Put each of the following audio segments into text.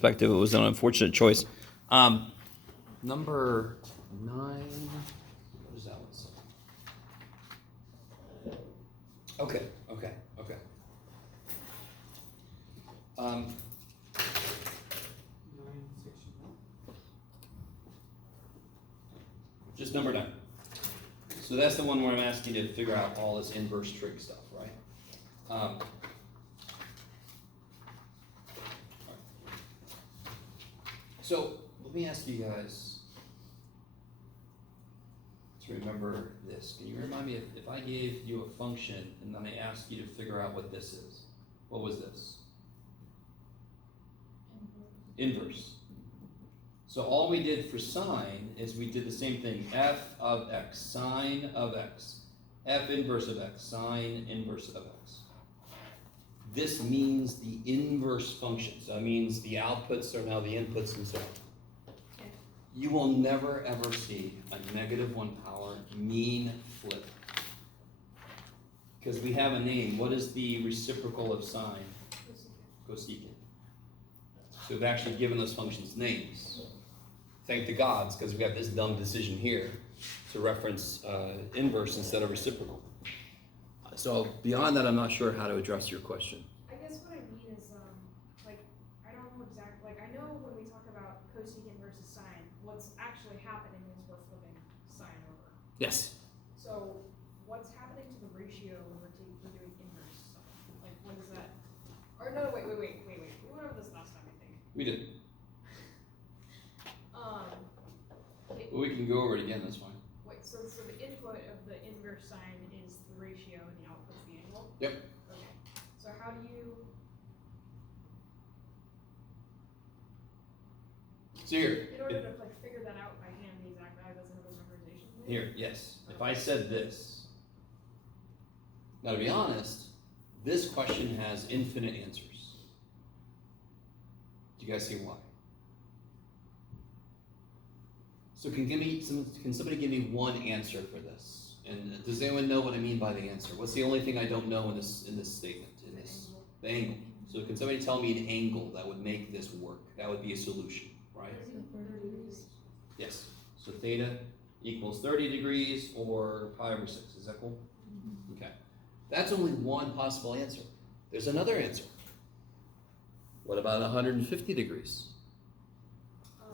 perspective, it was an unfortunate choice. Number 9. What does that one say? Okay. Just number 9. So that's the one where I'm asking you to figure out all this inverse trig stuff, right? So let me ask you guys to remember this. Can you remind me if I gave you a function and then I asked you to figure out what this is? What was this? Inverse. So all we did for sine is we did the same thing. F of x, sine of x. F inverse of x, sine inverse of x. This means the inverse function. So that means the outputs are now the inputs and so on. You will never ever see a -1 power mean flip. Because we have a name. What is the reciprocal of sine? Cosecant. So we've actually given those functions names. Thank the gods, because we have this dumb decision here to reference inverse instead of reciprocal. So beyond that, I'm not sure how to address your question. I guess what I mean is, I don't know exactly, I know when we talk about cosecant versus sine, what's actually happening is we're flipping sine over. Yes. So what's happening to the ratio when we're doing inverse stuff? Like, what is that? Or no, wait. We went over this last time, I think. We did. Well, we can go over it again, that's fine. Wait, so the input of the inverse sine is the ratio and the output's the angle? Yep. Okay. So how do you... So here. In order to figure that out by hand, the exact value, that's another memorization thing? Here, yes. If I said this, now to be honest, this question has infinite answers. Do you guys see why? So can somebody give me one answer for this? And does anyone know what I mean by the answer? What's the only thing I don't know in this statement? The angle. So can somebody tell me an angle that would make this work? That would be a solution, right? 30 degrees. Yes. So theta equals 30 degrees or pi over 6. Is that cool? Mm-hmm. Okay. That's only one possible answer. There's another answer. What about 150 degrees?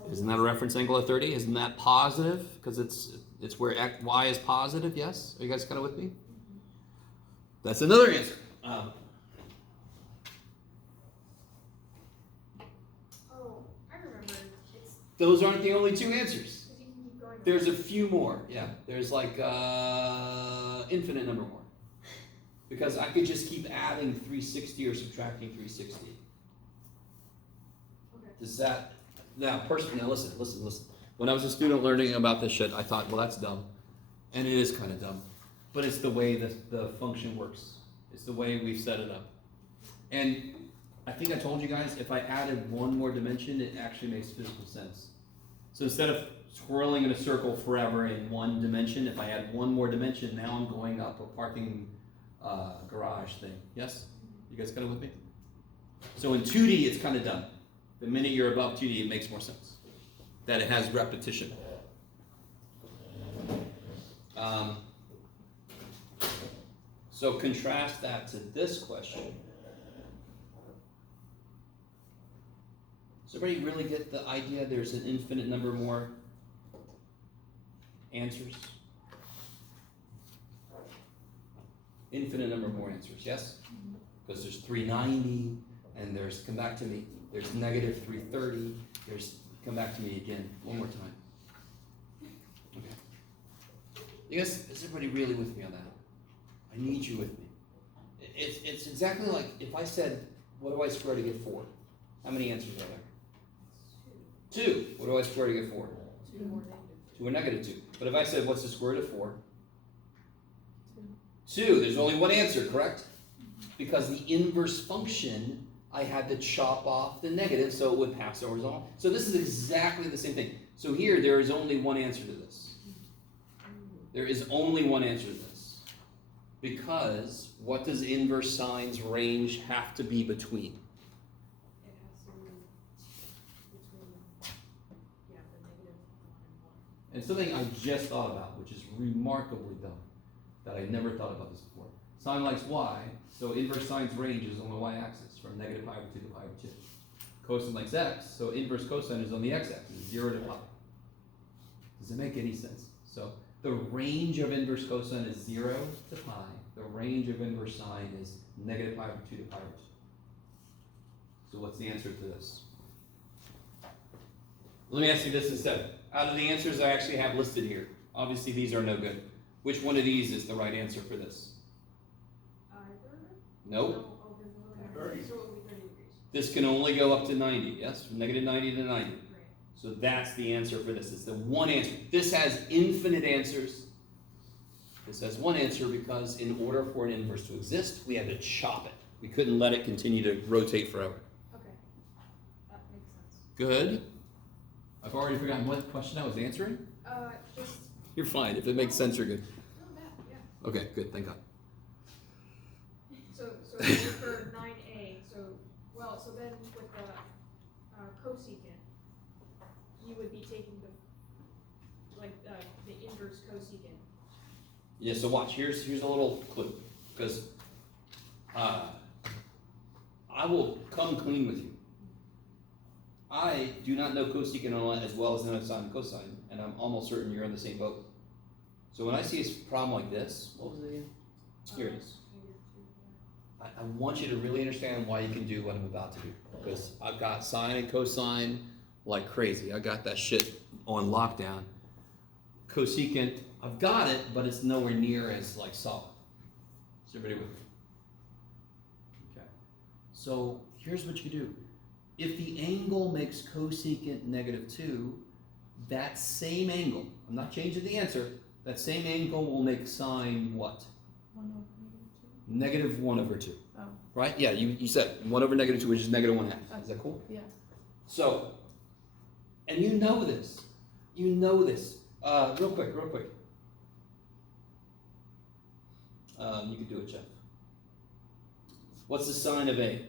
Isn't that a reference angle of 30? Isn't that positive? Because it's where y is positive, yes? Are you guys kind of with me? That's another answer. Oh, I remember. Those aren't the only two answers. You can keep going. There's a few more. Yeah, there's like infinite number more. Because I could just keep adding 360 or subtracting 360. Okay. Does that... Now listen. When I was a student learning about this shit, I thought, well, that's dumb. And it is kind of dumb. But it's the way the function works. It's the way we've set it up. And I think I told you guys, if I added one more dimension, it actually makes physical sense. So instead of swirling in a circle forever in one dimension, if I add one more dimension, now I'm going up a parking garage thing. Yes? You guys kind of with me? So in 2D, it's kind of dumb. The minute you're above 2D, it makes more sense. That it has repetition. So contrast that to this question. Does everybody really get the idea there's an infinite number more answers? Infinite number more answers, yes? Because there's 390, and there's, come back to me, there's negative 330, come back to me again, one more time. Okay. You guys, is everybody really with me on that? I need you with me. It's exactly like if I said, what do I square to get 4? How many answers are there? 2. What do I square to get 4? 2 more negative. 2 or negative 2. But if I said, what's the square root of 4? 2. There's only one answer, correct? Because the inverse function, I had to chop off the negative so it would pass horizontal. So this is exactly the same thing. So here, there is only one answer to this. There is only one answer to this. Because what does inverse sine's range have to be between? It has to be And something I just thought about, which is remarkably dumb, that I never thought about this before. Sine likes y, so inverse sine's range is on the y-axis, from negative pi over 2 to pi over 2. Cosine likes x, so inverse cosine is on the x-axis, 0 to pi. Does it make any sense? So the range of inverse cosine is 0 to pi. The range of inverse sine is negative pi over 2 to pi over 2. So what's the answer to this? Let me ask you this instead. Out of the answers I actually have listed here, obviously these are no good. Which one of these is the right answer for this? Nope. This can only go up to 90, yes? From negative 90 to 90. So that's the answer for this. It's the one answer. This has infinite answers. This has one answer because in order for an inverse to exist, we had to chop it. We couldn't let it continue to rotate forever. Okay, that makes sense. Good. I've already forgotten what question I was answering. Just. You're fine. If it makes sense, you're good. No, that, yeah. Okay, good. Thank God. So for 9a, so then with the cosecant, you would be taking the inverse cosecant. Yeah, so watch. Here's a little clue. Because I will come clean with you. I do not know cosecant as well as I know sine and cosine, and I'm almost certain you're in the same boat. So when I see a problem like this, what was it again? Here it is. I want you to really understand why you can do what I'm about to do. Because I've got sine and cosine like crazy. I got that shit on lockdown. Cosecant, I've got it, but it's nowhere near as like solid. Is everybody with me? Okay. So here's what you do. If the angle makes cosecant negative 2, that same angle, I'm not changing the answer, that same angle will make sine what? 1 over Negative 1 over 2. Oh. Right? Yeah, you said 1 over negative 2, which is negative 1/2. Is that cool? Yeah. So, and you know this. You know this. Real quick. You can do it, Jeff. What's the sine of A? 1/2.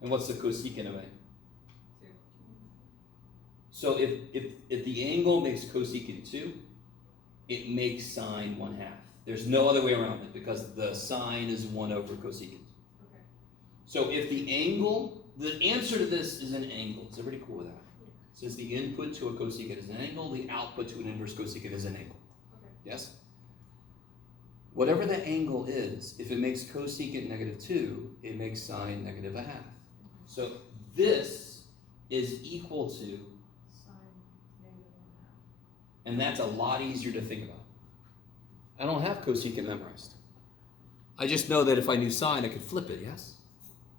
And what's the cosecant of A? 2. So if the angle makes cosecant 2, it makes sine 1/2. There's no other way around it because the sine is 1 over cosecant. Okay. So if the angle, the answer to this is an angle. Is everybody cool with that? Since the input to a cosecant is an angle, the output to an inverse cosecant is an angle. Okay. Yes? Whatever the angle is, if it makes cosecant negative 2, it makes sine negative 1/2. So this is equal to, Sine negative 1/2. and that's a lot easier to think about. I don't have cosecant memorized. I just know that if I knew sine, I could flip it, yes?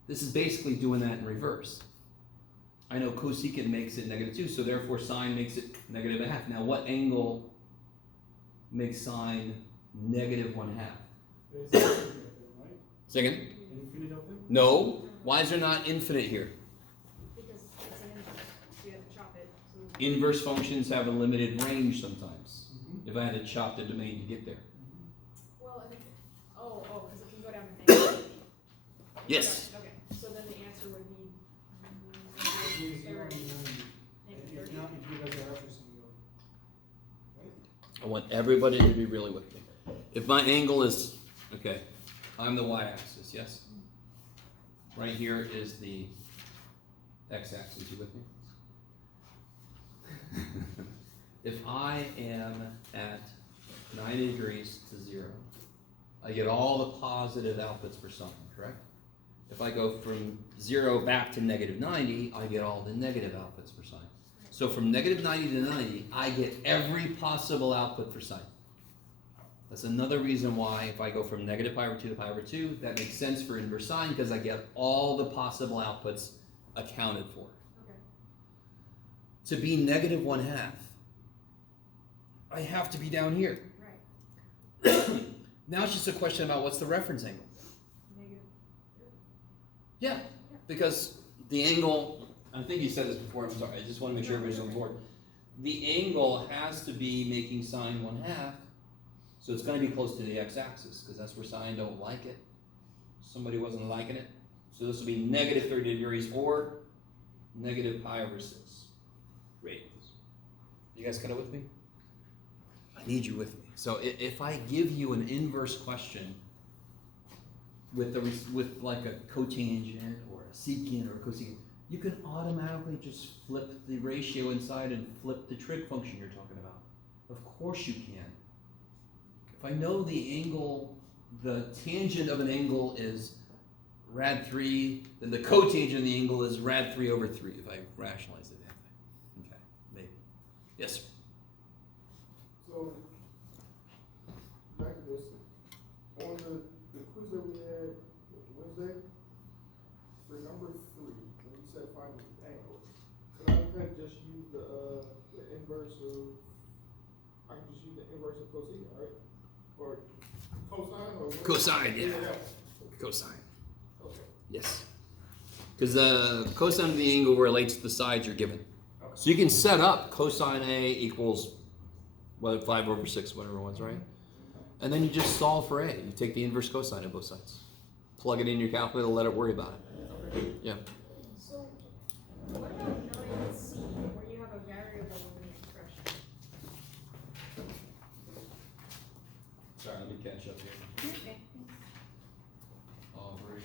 This is basically doing that in reverse. I know cosecant makes it negative 2, so therefore sine makes it negative 1/2. Now what angle makes sine negative 1/2? Second? Infinite of them? No. Why is there not infinite here? Because it's an inverse, so you have to chop it. So Inverse functions have a limited range sometimes. Mhm. If I had to chop the domain to get there. well, I think, because it can go down to negative. Yes. Okay, so then the answer would be It is negative 30. 90. Negative If 30. not, it gives us the reference in your, I want everybody to be really with me. If my angle is, okay, I'm the y-axis, yes? Right here is the x-axis, you with me? If I am at 90 degrees to 0, I get all the positive outputs for sine, correct? If I go from 0 back to negative 90, I get all the negative outputs for sine. So from negative 90 to 90, I get every possible output for sine. That's another reason why if I go from negative pi over 2 to pi over 2, that makes sense for inverse sine because I get all the possible outputs accounted for. Okay. To be negative 1/2, I have to be down here. Right. Now it's just a question about what's the reference angle. Negative 30. Yeah, because the angle, I think you said this before, I'm sorry, I just want to make sure everybody's on board. The angle has to be making sine 1/2, so it's going to be close to the x-axis, because that's where sine don't like it. Somebody wasn't liking it. So this will be negative 30 degrees, or negative pi over 6 radians. You guys kind of with me? I need you with me. So if I give you an inverse question with like a cotangent or a secant or a cosecant, you can automatically just flip the ratio inside and flip the trig function you're talking about. Of course you can. If I know the angle, the tangent of an angle is rad 3, then the cotangent of the angle is rad 3 over 3, if I rationalize it that way. Okay, maybe. Yes, sir. So, back to this, on the quiz that we had Wednesday, for number 3, when you said find the angle, could I have just use the inverse of, I can just use the inverse of cosine, right? Or cosine, or? what? Cosine, yeah. that one. Cosine. Okay. Yes. Because the cosine of the angle relates to the sides you're given. Okay. So you can set up cosine A equals, what, 5 over 6, whatever it was, right? And then you just solve for A. You take the inverse cosine of both sides. Plug it in your calculator, let it worry about it. Yeah. So, what about 9C, where you have a variable in the expression? Sorry, let me catch up here. Okay. Aubrey.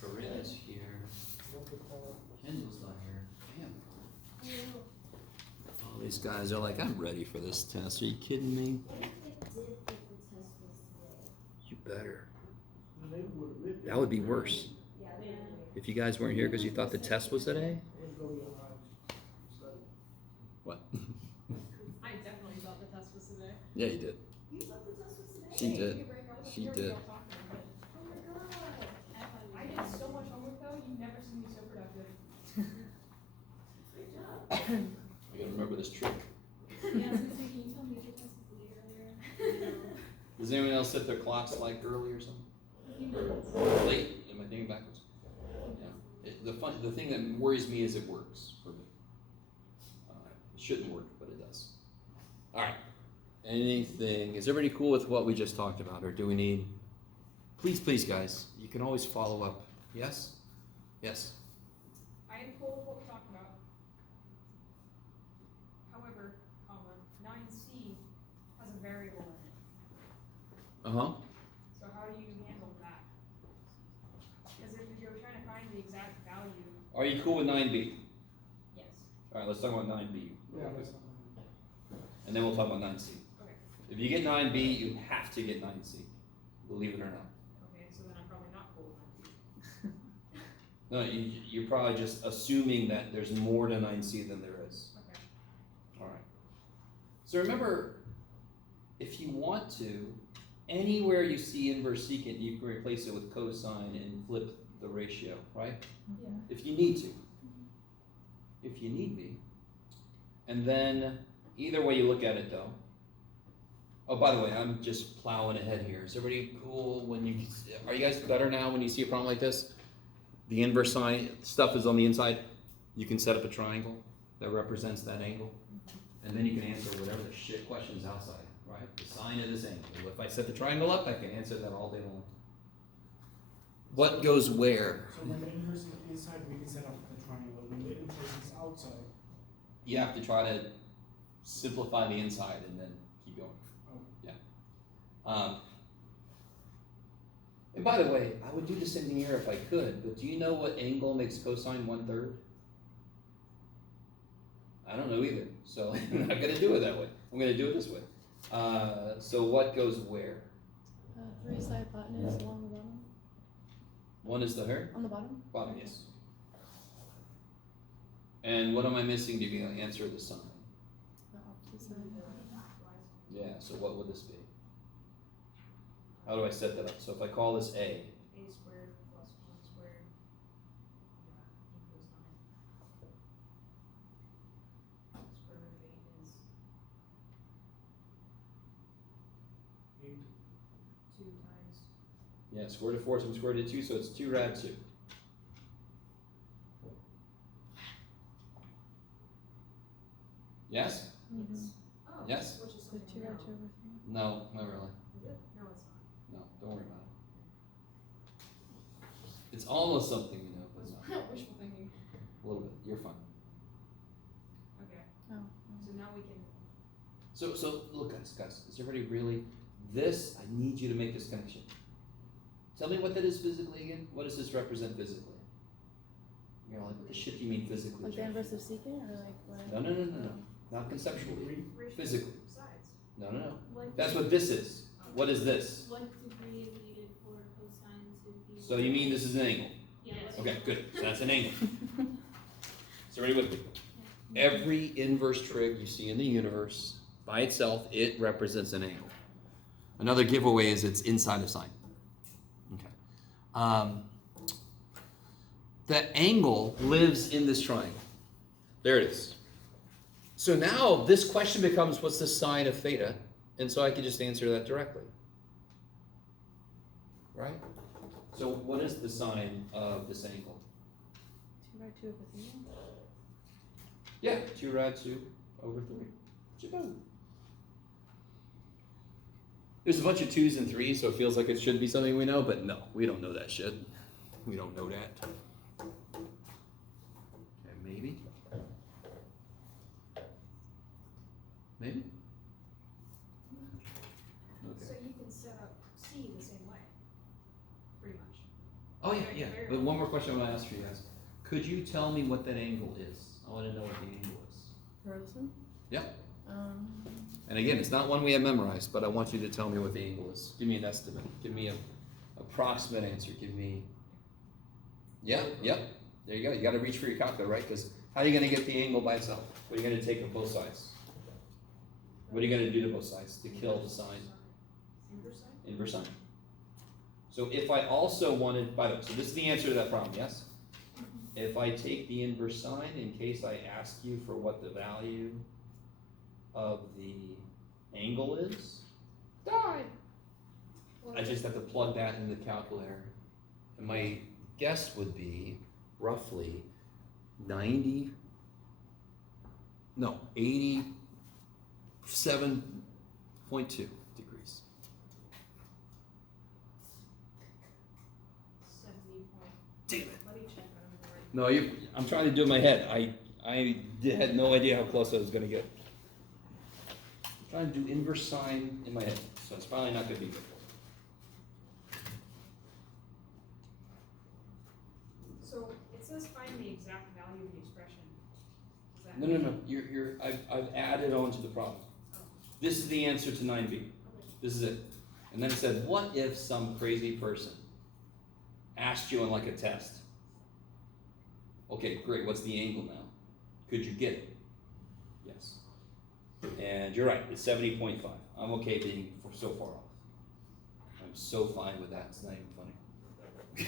Corinne's here. Kendall's not here. Damn. All these guys are like, I'm ready for this test. Are you kidding me? What if it did if the test was today? You better. They would admit That would be worse. Yeah, they If you guys weren't here because you thought the test was today? and go behind study. What? I definitely thought the test was today. Yeah, you did. You thought the test was today? She did. She Here we did. go talking about it. Oh my god. I did so much homework though, you've never seen me so productive. Good job. I gotta remember this trick. Yeah, I was gonna say, can you tell me if the test was late earlier? Does anyone else set their clocks like early or something? A few minutes. Late? Am I thinking backwards? Yeah. The thing that worries me is it works for me. It shouldn't work, but it does. All right. Anything? Is everybody cool with what we just talked about, or do we need? Please, guys. You can always follow up. Yes. Yes. I am cool with what we talked about. However, 9C has a variable in it. Uh huh. So how do you handle that? Because if you're trying to find the exact value, Are you cool with 9b? yes. All right. Let's talk about 9b. Yeah, that's not. And then we'll talk about 9c. Okay. If you get 9b, you have to get 9c. Believe it or not. Okay, so then I'm probably not cool with 9C. No, you're probably just assuming that there's more to 9c than there is. Okay. All right. So remember, if you want to, anywhere you see inverse secant, you can replace it with cosine and flip the ratio, right? Yeah. If you need to. If you need be. And then, either way you look at it though. Oh, by the way, I'm just plowing ahead here. Is everybody cool when you, are you guys better now when you see a problem like this? The inverse sine stuff is on the inside. You can set up a triangle that represents that angle. And then you can answer whatever the shit question is outside, right? The sine of this angle. If I set the triangle up, I can answer that all day long. What goes where? So when the inverse is inside, we can set up the triangle. When the inverse is outside, You have to try to simplify the inside and then keep going. Oh. Yeah. And by the way, I would do the same thing here if I could, but do you know what angle makes cosine 1/3? I don't know either, so I'm not gonna do it that way. I'm gonna do it this way. So what goes where? 3 side hypotenuse along the bottom. One is the her? On the bottom? Bottom, yes. And what am I missing to be able to answer the sine? The opposite side. Yeah, so what would this be? How do I set that up? So if I call this A, A squared plus 1 squared, equals 9. Square root of 8 is 8. 2 times, yeah, square root of 4 times square root of 2, so it's 2 rad 2. Yes? Mm-hmm. oh, Yes? which is So something 2 we know. right over 3. No, not really. Is it? Don't worry about it. It's almost something you know, but not. Wishful thinking. A little bit. You're fine. Okay, Oh. so now we can, So look, guys. Is everybody really? This, I need you to make this connection. Tell me what that is physically again. What does this represent physically? You're like, what the shit do you mean physically? Like the Jeff? inverse of secant, or like what? No. Not conceptually. ratio Physically. sides. No. What That's what this is. What is this? What degree is needed for cosine to be? So you mean this is an angle? Yeah. Yes. Okay, good. So that's an angle. So ready with me? Every inverse trig you see in the universe, by itself, it represents an angle. Another giveaway is it's inside of sine. Okay. The angle lives in this triangle. There it is. So now this question becomes, what's the sine of theta? And so I can just answer that directly. Right? So what is the sine of this angle? 2 by 2 over 3. Yeah, 2 rad 2 over 3. Jaboo. There's a bunch of 2's and 3's, so it feels like it should be something we know, but no, we don't know that shit. We don't know that. Okay, maybe. Maybe? So Okay. you can set up C the same way, pretty much. Oh, yeah. But one more question I want to ask for you guys. Could you tell me what that angle is? I want to know what the angle is. Ferguson? Yeah. Um, And again, it's not one we have memorized, but I want you to tell me what the angle is. Give me an estimate. Give me an approximate answer. Give me. Yeah. There you go. You got to reach for your calculator, right? Because how are you going to get the angle by itself? What are you going to take of both sides? What are you going to do to both sides to kill the sine? Inverse side? Inverse sine. So if I also wanted, by the way, so this is the answer to that problem, yes? If I take the inverse sine, in case I ask you for what the value of the angle is, die. I just have to plug that in the calculator. And my guess would be roughly 87.2 degrees. 70 point. Damn it. Let me check that I'm right. No, I'm trying to do it in my head. Had no idea how close I was gonna get. I'm trying to do inverse sine in my head, so it's probably not gonna be good. So it says find the exact value of the expression. Is that? No. I've added on to the problem. This is the answer to 9b. Okay. This is it. And then it said, what if some crazy person asked you on like a test? Okay, great, what's the angle now? Could you get it? Yes. And you're right, it's 70.5. I'm okay being so far off. I'm so fine with that, it's not even funny. I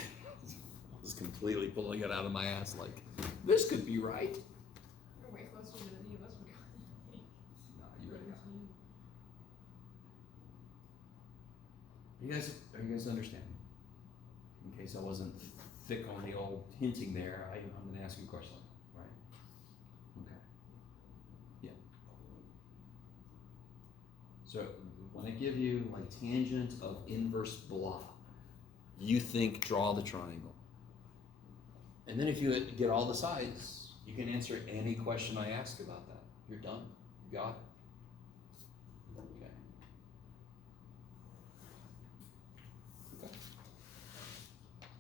was completely pulling it out of my ass like, this could be right. We're way closer to the US we got. No, you really got it. Are you guys understanding? In case I wasn't thick on the old hinting there, I'm going to ask you a question, right? Okay. Yeah. So when I give you like tangent of inverse blah, you think draw the triangle. And then if you get all the sides, you can answer any question I ask about that. You're done. You got it. Okay. Okay.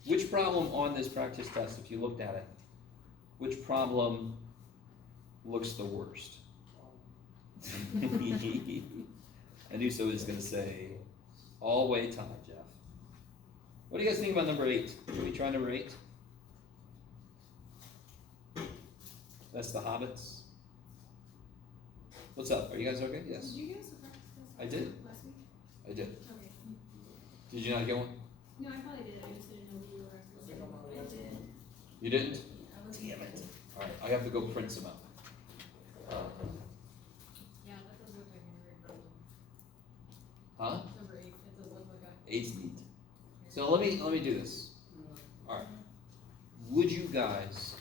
Which problem on this practice test, if you looked at it, which problem looks the worst? I knew somebody was going to say, all way time, Jeff. What do you guys think about number 8? Can we try number 8? That's the Hobbits. What's up? Are you guys okay? Yes. Did you give us a practice test? I did. Last week? I did. Okay. Did you not get one? No, I probably did. I just didn't know who you were. I did. You didn't? I was. Damn it. Alright, I have to go print some out. Yeah, that does look like a great problem. Huh? Number 8, it does look like a. 8's neat. So let me do this. Alright. Would you guys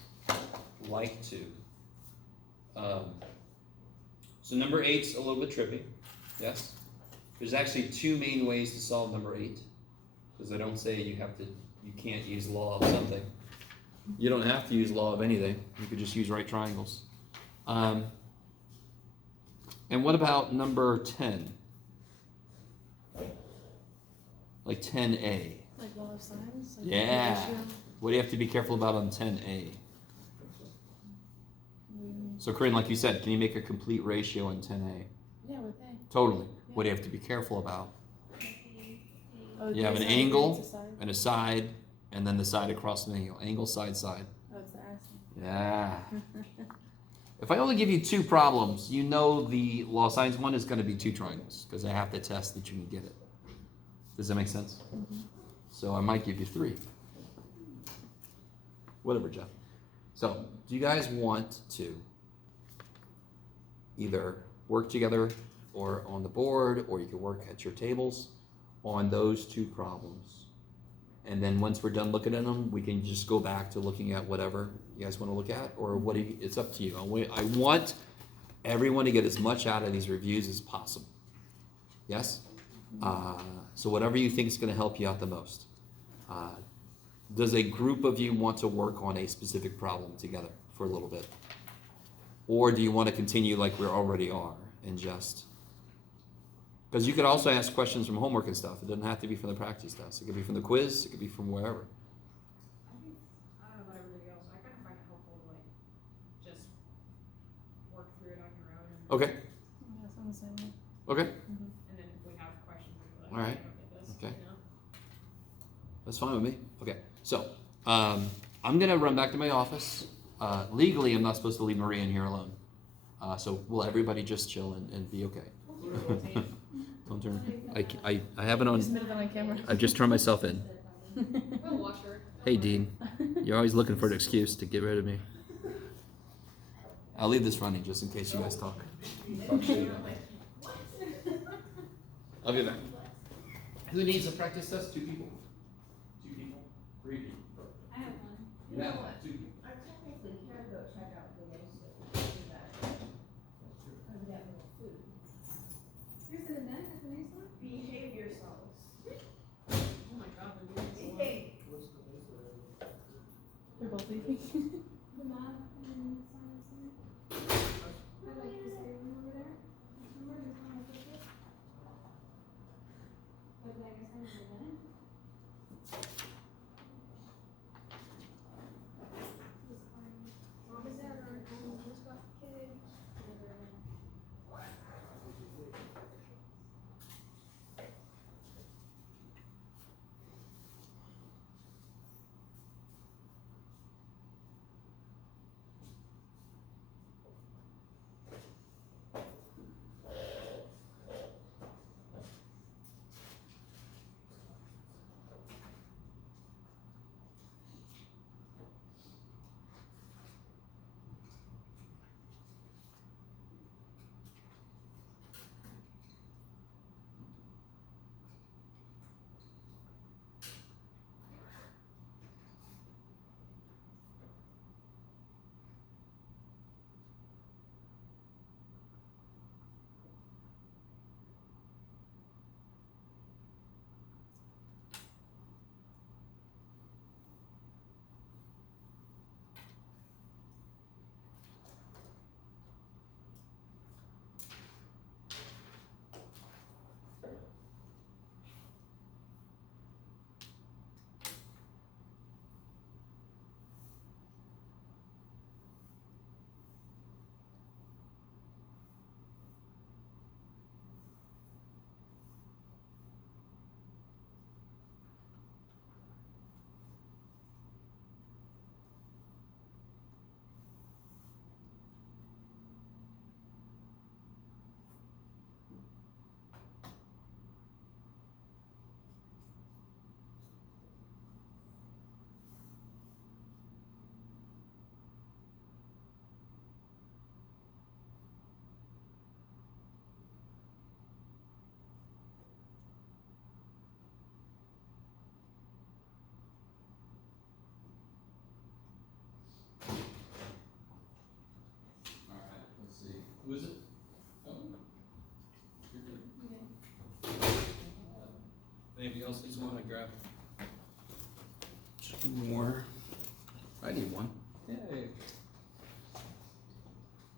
like to so number 8's a little bit trippy, yes? There's actually 2 main ways to solve number 8. Because I don't say you can't use law of something. You don't have to use law of anything. You could just use right triangles. And what about number 10? Like 10A. Like law of science? Like Yeah. ratio? What do you have to be careful about on 10A? Mm, So Corinne, like you said, can you make a complete ratio on 10A? Yeah, with A. Totally. What do you have to be careful about? Oh, You have the an side angle creates a side. and a side, and then the side across the angle. Angle, side, side. Oh, it's the acid. Yeah. If I only give you 2 problems, you know the law of science one is going to be 2 triangles, because I have to test that you can get it. Does that make sense? So I might give you 3. Whatever, Jeff. So, do you guys want to either work together or on the board, or you can work at your tables on those 2 problems? And then once we're done looking at them, we can just go back to looking at whatever you guys want to look at, or what do you, it's up to you. I want everyone to get as much out of these reviews as possible. Yes? So whatever you think is going to help you out the most. Does a group of you want to work on a specific problem together for a little bit? Or do you want to continue like we already are and just... Because you could also ask questions from homework and stuff. It doesn't have to be from the practice test. It could be from the quiz. It could be from wherever. I think, I don't know about everybody else, I kind of find it helpful to like, just work through it on your own. And, Okay. Yeah, it's on the same way. Okay. and then if we have questions, we'll be like, All right. I don't get this, Okay. you know? That's fine with me. Okay. So, I'm going to run back to my office. Legally, I'm not supposed to leave Maria in here alone. So will everybody just chill and be okay? Don't turn. I have it You on. submitted it on camera. I've just turned myself in. We'll watch her. Hey, Dean. You're always looking for an excuse to get rid of me. I'll leave this running just in case you guys talk. Talk shit about me. I'll be back. Who needs a practice test? 2 people. 2 people. 3 people. I have one. You have 2 people. I technically can go check out the exit, do that. I would have more food. There's an event at the next one? Behave yourselves. Oh my god, they're doing so well. Behave. What's the answer? They're both leaving. The math and science center. I like this area over there. Remember this one I took it? But I guess I never done it. This fine. Mom is at our home, just got kids. Never. Alright, let's see. Who is it? Oh. You're good. Anything else you just want to grab? Two more. I need one. Yay.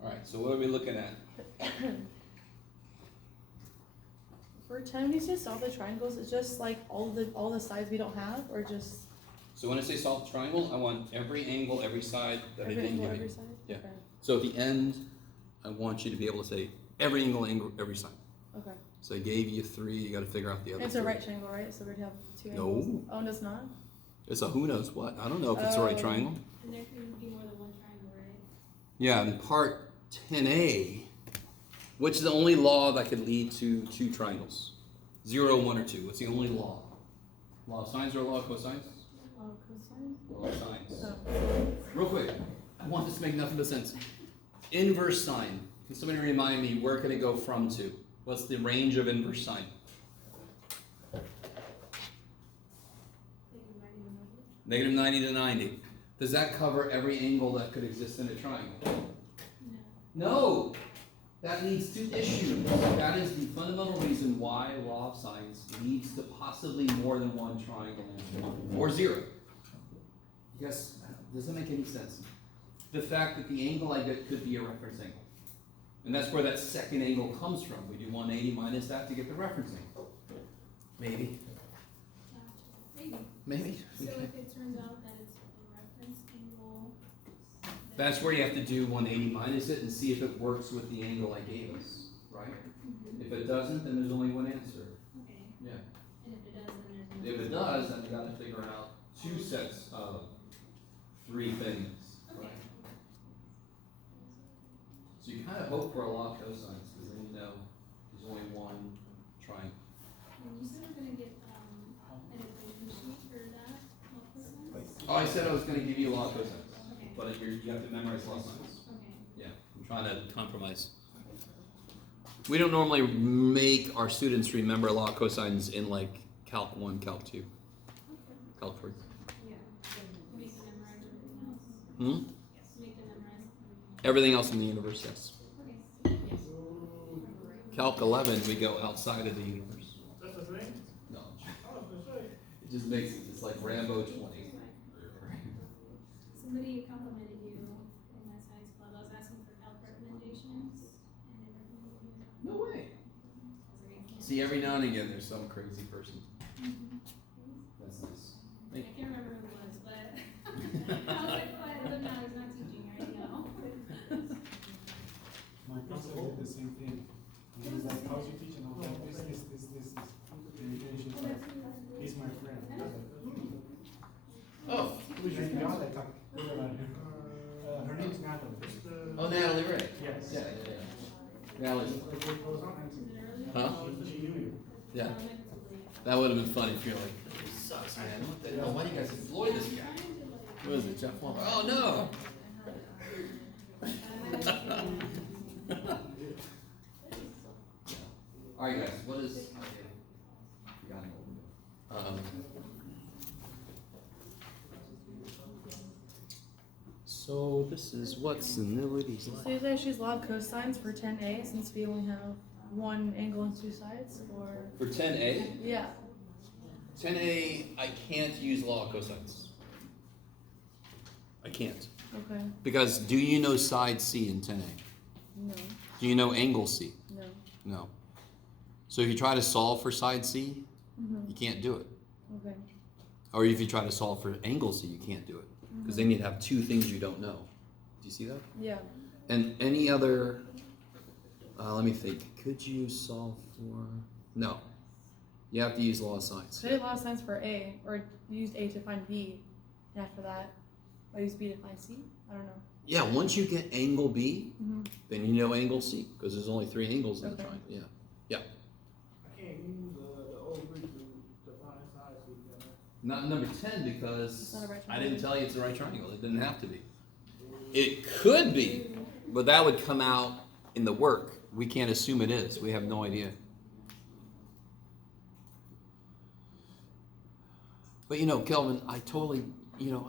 All right, so what are we looking at? For 10, when you say solve the triangles, it's just like all the sides we don't have, or just So when I say solve the triangle, I want every angle, every side that every I didn't angle, give you. every side? Yeah. Okay. So at the end, I want you to be able to say every angle, every side. Okay. So I gave you 3, you gotta figure out the other It's a 3. right triangle, right? So we'd have two No. angles. Oh, and it's not? It's a who knows what. I don't know if it's a right Oh. triangle. And there can be more than one triangle, right? Yeah, in part 10A, which is the only law that could lead to 2 triangles? 0, 1, or 2. It's the only law. Law of sines or law of cosines? Oh, cosine? Law of sines. Oh. Real quick, I want this to make nothing but sense. Inverse sine. Can somebody remind me, where can it go from to? What's the range of inverse sine? Negative 90 to 90. Does that cover every angle that could exist in a triangle? No! That leads to issues. That is the fundamental reason why law of sines leads to possibly more than one triangle in one, or 0. Yes, does that make any sense? The fact that the angle I get could be a reference angle. And that's where that second angle comes from. We do 180 minus that to get the reference angle. Maybe. Maybe. Maybe. So Okay. if it turns out that it's a reference angle. That's where you have to do 180 minus it and see if it works with the angle I gave us, right? If it doesn't, then there's only one answer. Okay. Yeah. And if it does, then there's no. If it does, then you gotta figure out 2 sets of 3 things, right? So you kind of hope for a law of cosines, because then you know there's only one triangle. And you said we're gonna get, an equation sheet for that, multiple. Oh, I said I was gonna give you a law of cosines, Okay. but you have to memorize law of sines. Okay. Yeah, I'm trying to compromise. We don't normally make our students remember law of cosines in like Calc 1, Calc 2, Calc 3. Yeah. Make them memorize everything else. Hmm? Make them memorize everything. Everything else in the universe, yes. Okay. Yes. Calc 11, we go outside of the universe. That's the thing? No, I was gonna say. it just makes it, it's like Rambo 20. Somebody complimented you in my science club. I was asking for help recommendations, and they recommended you. No way. I was like, See, every now and again, there's some crazy person. Mhm. That's nice. I can't remember who it was, but I was like, oh, I look now, he's not teaching, I already know. My professor did the same thing. He was like, how's your teaching? I was like, this. And then she's like, he's my friend. I was like, Oh, who's your friend? I talk about him. Her name's Natalie. oh, Natalie Ray. Yes. Yeah. Natalie. Huh? She knew you. Yeah. That would have been funny if you're like, this sucks, man. What the hell? Why do you guys employ this guy? What is it, Jeff Walker? Oh, no! All right, guys. What is? So this is what senility's So you say she's law of cosines for 10A since we only have one angle and 2 sides, or? For 10A, Yeah. 10A, I can't use law of cosines. I can't. Okay. Because do you know side C in 10A? No. Do you know angle C? No. No. So if you try to solve for side C, Mm-hmm. you can't do it. Okay. Or if you try to solve for angle C, you can't do it. Because then you'd have 2 things you don't know. Do you see that? Yeah. And any other, let me think. Could you solve for, no. You have to use law of sines. So I did law of sines for A, or used A to find B, and after that, I used B to find C? I don't know. Yeah, once you get angle B, Mm-hmm. then you know angle C, because there's only 3 angles in the Okay. triangle. Yeah. I can't use the old Greek to find sides with that. Not number 10 It's because not a right I didn't triangle. tell you it's a right triangle. It didn't have to be. It could be, but that would come out in the work. We can't assume it is. We have no idea. But you know, Kelvin, I totally,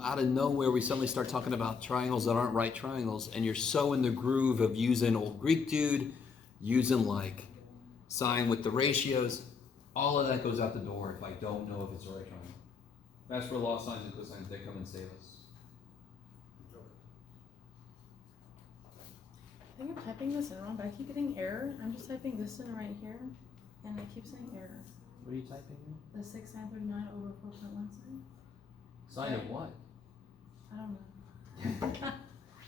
out of nowhere, we suddenly start talking about triangles that aren't right triangles, and you're so in the groove of using old Greek dude, using like sine with the ratios. All of that goes out the door if I don't know if it's a right triangle. That's for law signs and cosines, they come and save us. I think I'm typing this in wrong, but I keep getting error. I'm just typing this in right here, and I keep saying error. What are you typing in? The 6 sine 39 over 4.1 sine. Sign of what? I don't know.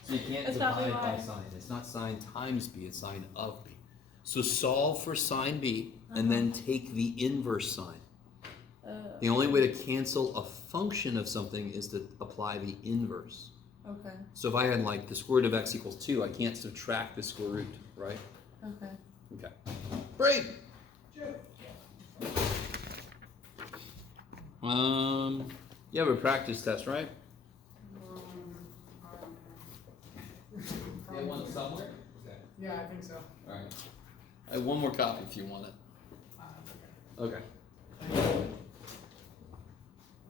So you can't That's probably divide by why. sine. It's not sine times b, it's sine of b. So solve for sine b and then take the inverse sine. The only way to cancel a function of something is to apply the inverse. Okay. So if I had like the square root of x equals 2, I can't subtract the square root, right? Okay. Okay. Great. You have a practice test, right? You have one somewhere? Okay. Yeah, I think so. All right. I have one more copy if you want it. Okay.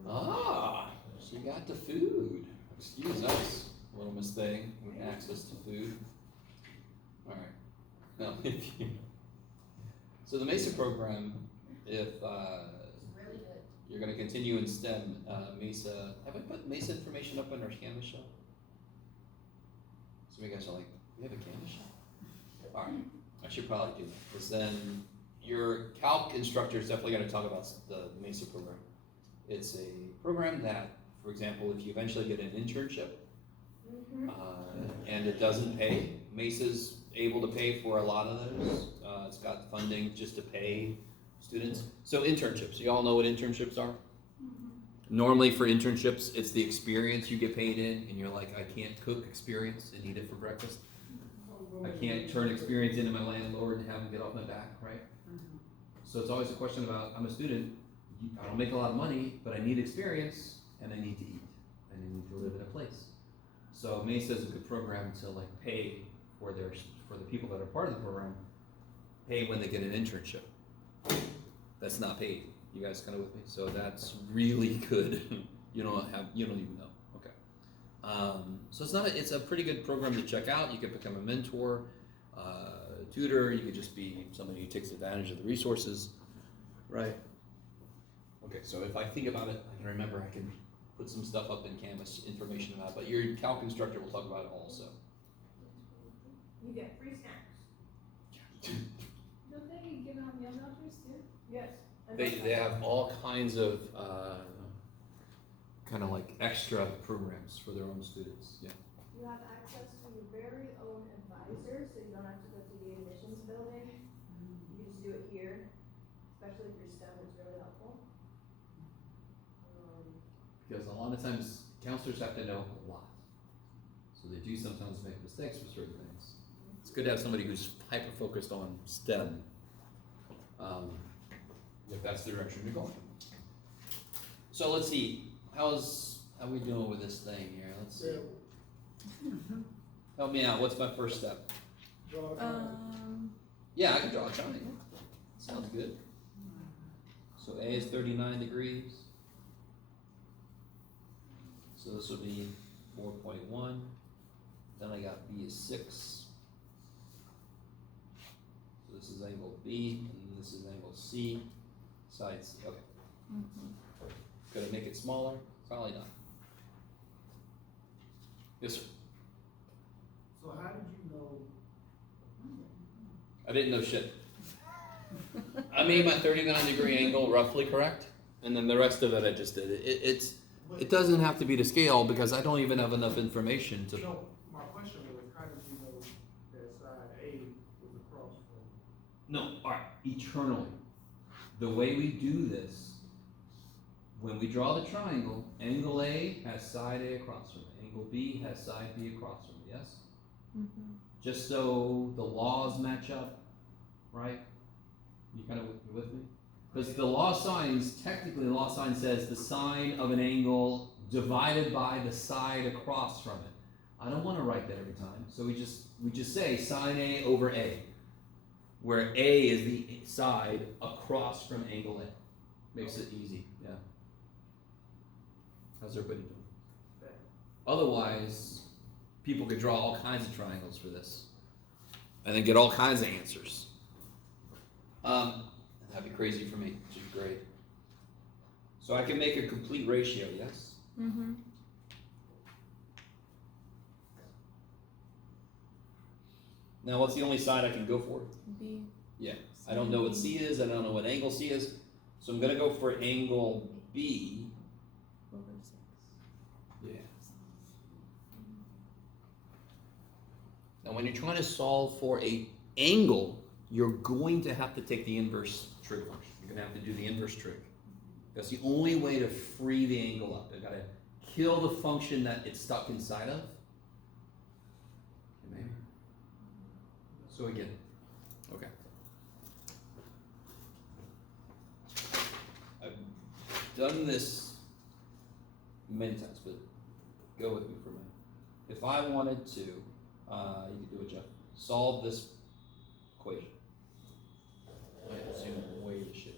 Ah, she got the food. Excuse us, little Miss Thing, with access to food. All right. Now, if you. So the MESA program, if Really good. you're going to continue in STEM, MESA. Have I put MESA information up on our Canvas show? Some of you guys are like, we have a Canvas show? All right. I should probably do that, because then your calc instructor is definitely going to talk about the MESA program. It's a program that, for example, if you eventually get an internship and it doesn't pay, MESA's able to pay for a lot of those. It's got funding just to pay students. So internships, you all know what internships are? Normally for internships, it's the experience you get paid in, and you're like, I can't cook experience and eat it for breakfast. I can't turn experience into my landlord and have him get off my back, right? So it's always a question about, I'm a student, I don't make a lot of money, but I need experience, and I need to eat, and I need to live in a place. So MESA is a good program to like pay for the people that are part of the program, pay when they get an internship. That's not paid. You guys kind of with me? So that's really good. you don't even know. Okay. So it's a pretty good program to check out. You could become a mentor, tutor. You could just be somebody who takes advantage of the resources, right? Okay. So if I think about it, I can remember. I can put some stuff up in Canvas, information about it. But your calc instructor will talk about it also. You get free snacks. Don't they give out meal vouchers too? Yes. They have all kinds of kind of like extra programs for their own students. Yeah. You have access to your very own advisor, so you don't have to go to the admissions building. You just do it here, especially if you're STEM, it's really helpful. Because a lot of times counselors have to know a lot. So they do sometimes make mistakes for certain things. It's good to have somebody who's hyper focused on STEM. If that's the direction you're going. So let's see. How we doing with this thing here? Let's see. Help me out. What's my first step? Yeah, I can draw a triangle. Sounds good. So A is 39 degrees. So this will be 4.1. Then I got B is 6. So this is angle B, and this is angle C. Sides, okay. Could I make it smaller? Probably not. Yes, sir. So how did you know? I didn't know shit. I made my 39-degree angle roughly correct, and then the rest of it I just did. It doesn't have to be to scale because I don't even have enough information to. No, my question was, how did you know that side A was across from? No, all right, eternally. The way we do this, when we draw the triangle, angle A has side A across from it. Angle B has side B across from it, yes? Just so the laws match up, right? You kind of with me? Because the law signs, technically the law sign says the sine of an angle divided by the side across from it. I don't want to write that every time, so we just say sine A over A, where A is the side across from angle A. Makes it easy, yeah. How's everybody doing? Otherwise, people could draw all kinds of triangles for this, and then get all kinds of answers. That'd be crazy for me, which is great. So I can make a complete ratio, yes? Mm-hmm. Now, what's the only side I can go for? B. Yeah, I don't know what C is, I don't know what angle C is, so I'm gonna go for angle B. Over 6. Yeah. Now, when you're trying to solve for a angle, you're going to have to take the inverse trig function. You're gonna have to do the inverse trig. That's the only way to free the angle up. I've gotta kill the function that it's stuck inside of. Okay, maybe. So again, okay. I've done this many times, but go with me for a minute. If I wanted to, you could do it, Jeff, solve this equation. I assume way to shit.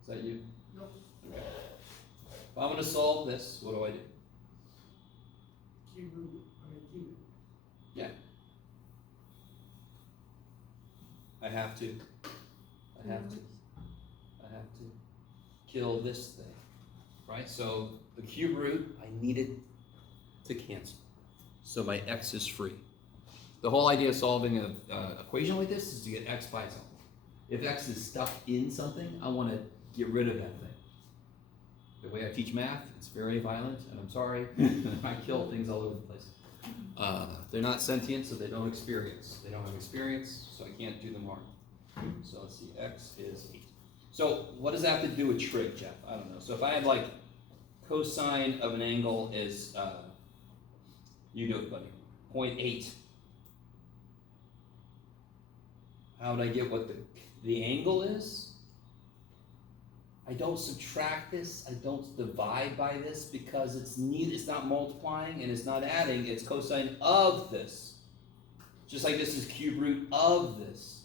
Is that you? Nope. Okay. If I'm gonna solve this, what do I do? Cube root, cube. Yeah. I have to kill this thing, right? So the cube root, I need it to cancel. So my x is free. The whole idea of solving an equation like this is to get x by something. If x is stuck in something, I want to get rid of that thing. The way I teach math, it's very violent, and I'm sorry, I kill things all over the place. They're not sentient, so they don't experience. They don't have experience, so I can't do them harm. So let's see, x is 8. So what does that have to do with trig, Jeff? I don't know. So if I had like cosine of an angle is, you do it, buddy, 0.8. How would I get what the angle is? I don't subtract this, I don't divide by this because it's not multiplying and it's not adding, it's cosine of this. Just like this is cube root of this.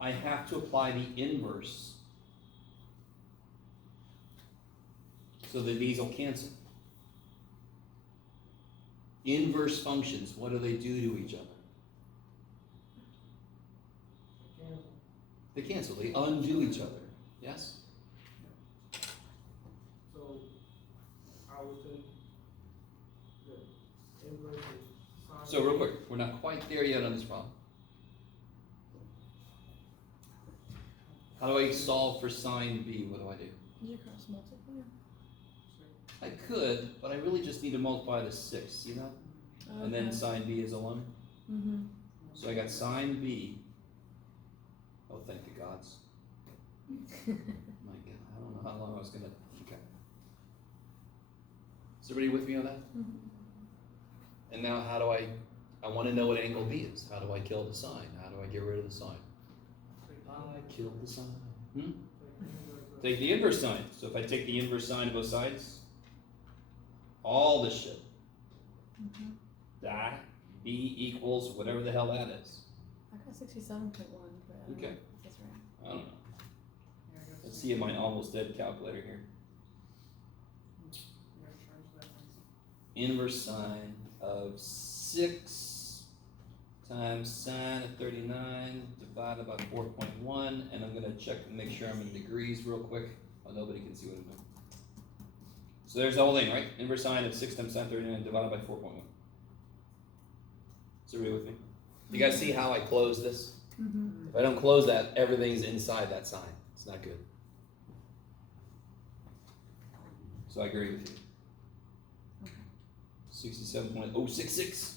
I have to apply the inverse so that these will cancel. Inverse functions, what do they do to each other? They cancel, they undo each other, yes? So I would take the inverse of sine. So real quick, we're not quite there yet on this problem. How do I solve for sine b? What do I do? Did you cross multiply? I could, but I really just need to multiply the 6, see that? And then sine b is 1. Mm-hmm. So I got sine b. Oh, thank the gods. My God, I don't know how long I was gonna, okay. Is everybody with me on that? Mm-hmm. And now how do I wanna know what angle b is. How do I kill the sine? How do I get rid of the sine? I kill the sine. Take the inverse sine. So if I take the inverse sine of both sides, all this shit. Mm-hmm. That b equals whatever the hell that is. I got 67.1, but I don't Okay. know if that's right. I don't know. Let's see in my almost dead calculator here. Inverse sine of 6 times sine of 39 divided by 4.1, and I'm gonna check and make sure I'm in degrees real quick. Oh, nobody can see what I'm doing. So there's the whole thing, right? Inverse sine of 6 times sine 39 divided by 4.1. Is everybody with me? You guys see how I close this? Mm-hmm. If I don't close that, everything's inside that sign. It's not good. So I agree with you. 67.066.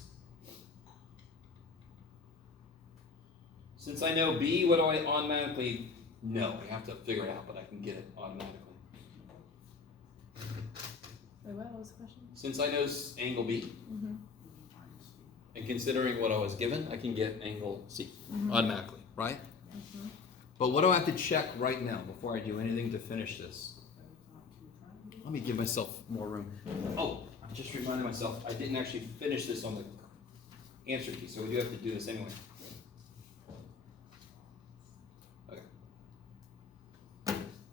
Since I know B, what do I automatically know? I have to figure it out, but I can get it automatically. Wait, what was the question? Since I know angle B, Mm-hmm. and considering what I was given, I can get angle C automatically, right? Mm-hmm. But what do I have to check right now before I do anything to finish this? Let me give myself more room. Oh, I just reminded myself, I didn't actually finish this on the answer key, so we do have to do this anyway. Okay.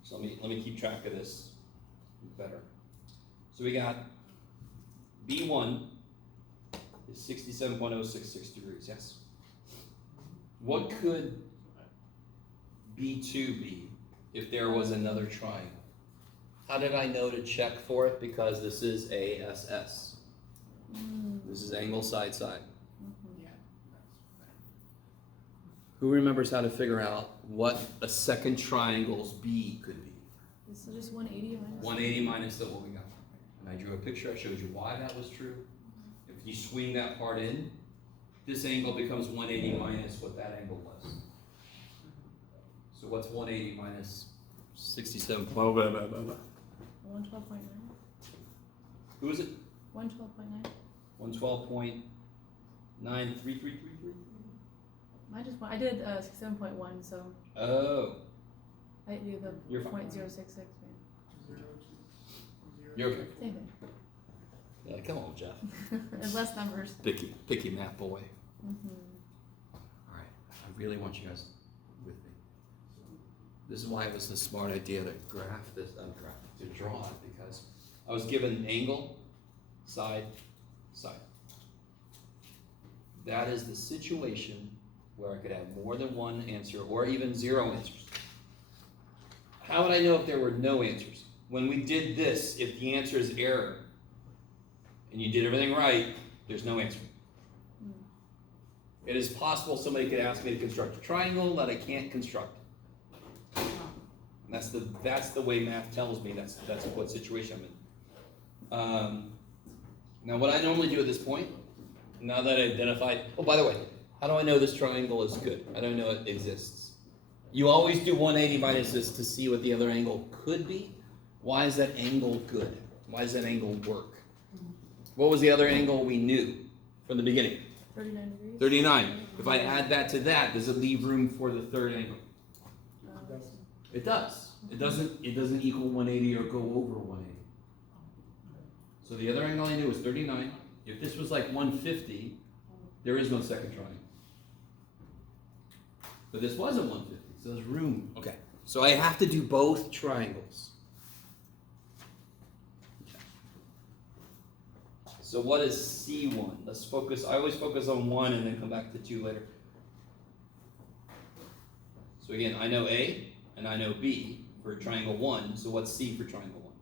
So let me keep track of this better. So we got B1 is 67.066 degrees, yes? What could B2 be if there was another triangle? How did I know to check for it? Because this is ASS. This is angle side side. Yeah. Who remembers how to figure out what a second triangle's B could be? This is just 180 minus. 180 minus the what we got. And I drew a picture, I showed you why that was true. If you swing that part in, this angle becomes 180 minus what that angle was. So what's 180 minus 67? Blah, blah, blah, blah, blah. 112.9. Who is it? 112.9. 112.93333? I just I did 67.1, so Oh, I didn't do the You're fine. 0.066. you're okay. Same thing. Yeah, come on, Jeff. And less numbers. Picky math boy. Mm-hmm. All right, I really want you guys with me. This is why it was the smart idea to graph this, to draw it, because I was given angle, side, side. That is the situation where I could have more than one answer or even zero answers. How would I know if there were no answers? When we did this, if the answer is error, and you did everything right, there's no answer. It is possible somebody could ask me to construct a triangle that I can't construct. And that's the way math tells me that's what situation I'm in. Now what I normally do at this point, now that I identified, oh by the way, how do I know this triangle is good? How do I know it exists? You always do 180 minus this to see what the other angle could be. Why is that angle good? Why does that angle work? What was the other angle we knew from the beginning? 39 degrees. 39. If I add that to that, does it leave room for the third angle? It does. It doesn't equal 180 or go over 180. So the other angle I knew was 39. If this was like 150, there is no second triangle. But this wasn't 150, so there's room. Okay. So I have to do both triangles. Okay. So what is C1? Let's focus. I always focus on 1 and then come back to 2 later. So again, I know A and I know B for triangle 1. So what's C for triangle 1?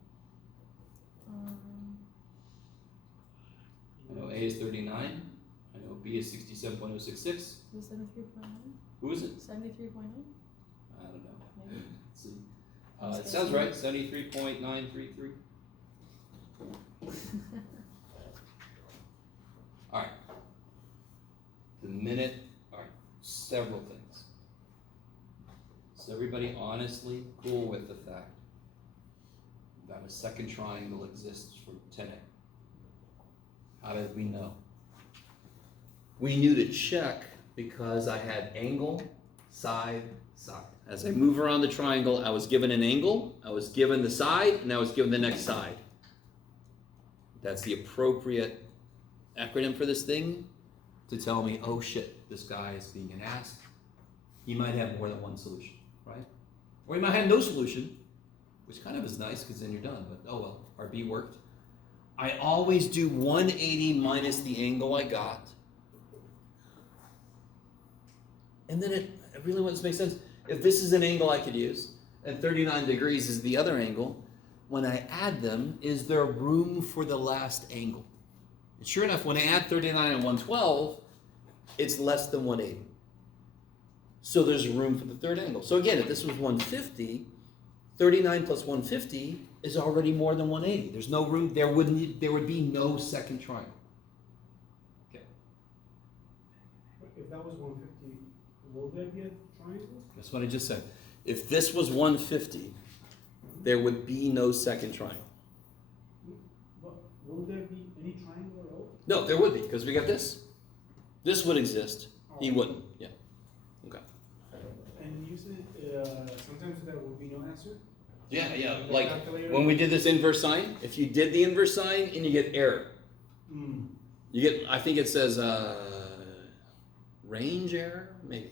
I know A is 39. I know B is 67.066. Is it 73.9? Who is it? 73.9? I don't know. Maybe. Let's see. It sounds right. 73.933. All right. The minute. All right. Several things. Is everybody honestly cool with the fact that a second triangle exists for 10A? How did we know? We knew to check because I had angle, side, side. As I move around the triangle, I was given an angle, I was given the side, and I was given the next side. That's the appropriate acronym for this thing to tell me, oh shit, this guy is being an ass. He might have more than one solution, right? Or he might have no solution, which kind of is nice because then you're done, but oh well, our B worked. I always do 180 minus the angle I got. And then it really wants to make sense. If this is an angle I could use, and 39 degrees is the other angle, when I add them, is there room for the last angle? And sure enough, when I add 39 and 112, it's less than 180. So there's room for the third angle. So again, if this was 150, 39 plus 150 is already more than 180. There's no room, there would be no second triangle. Okay. If that was 150, will there be a triangle? That's what I just said. If this was 150, there would be no second triangle. But will there be any triangle at all? No, there would be, because we got this. This would exist. He wouldn't. Yeah. Okay. And you said sometimes there will be no answer? Yeah, yeah. The Like calculator- when we did this inverse sine, if you did the inverse sine and you get error, you get, I think it says range error, maybe.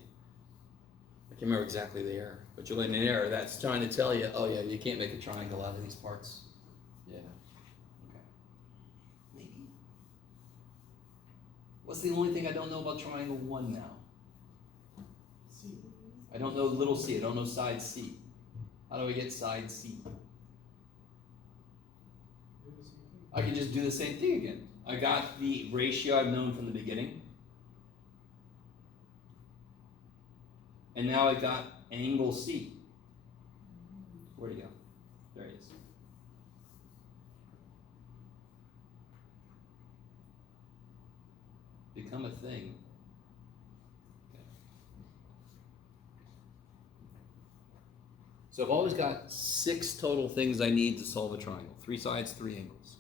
I can't remember exactly the error, but you'll get an error that's trying to tell you, oh yeah, you can't make a triangle out of these parts. Yeah. Okay. Maybe. What's the only thing I don't know about triangle 1 now? See. I don't know little c, I don't know side C. How do we get side C? I can just do the same thing again. I got the ratio I've known from the beginning. And now I got angle C. Where'd he go? There he is. Become a thing. Okay. So I've always got 6 total things I need to solve a triangle. 3 sides, 3 angles.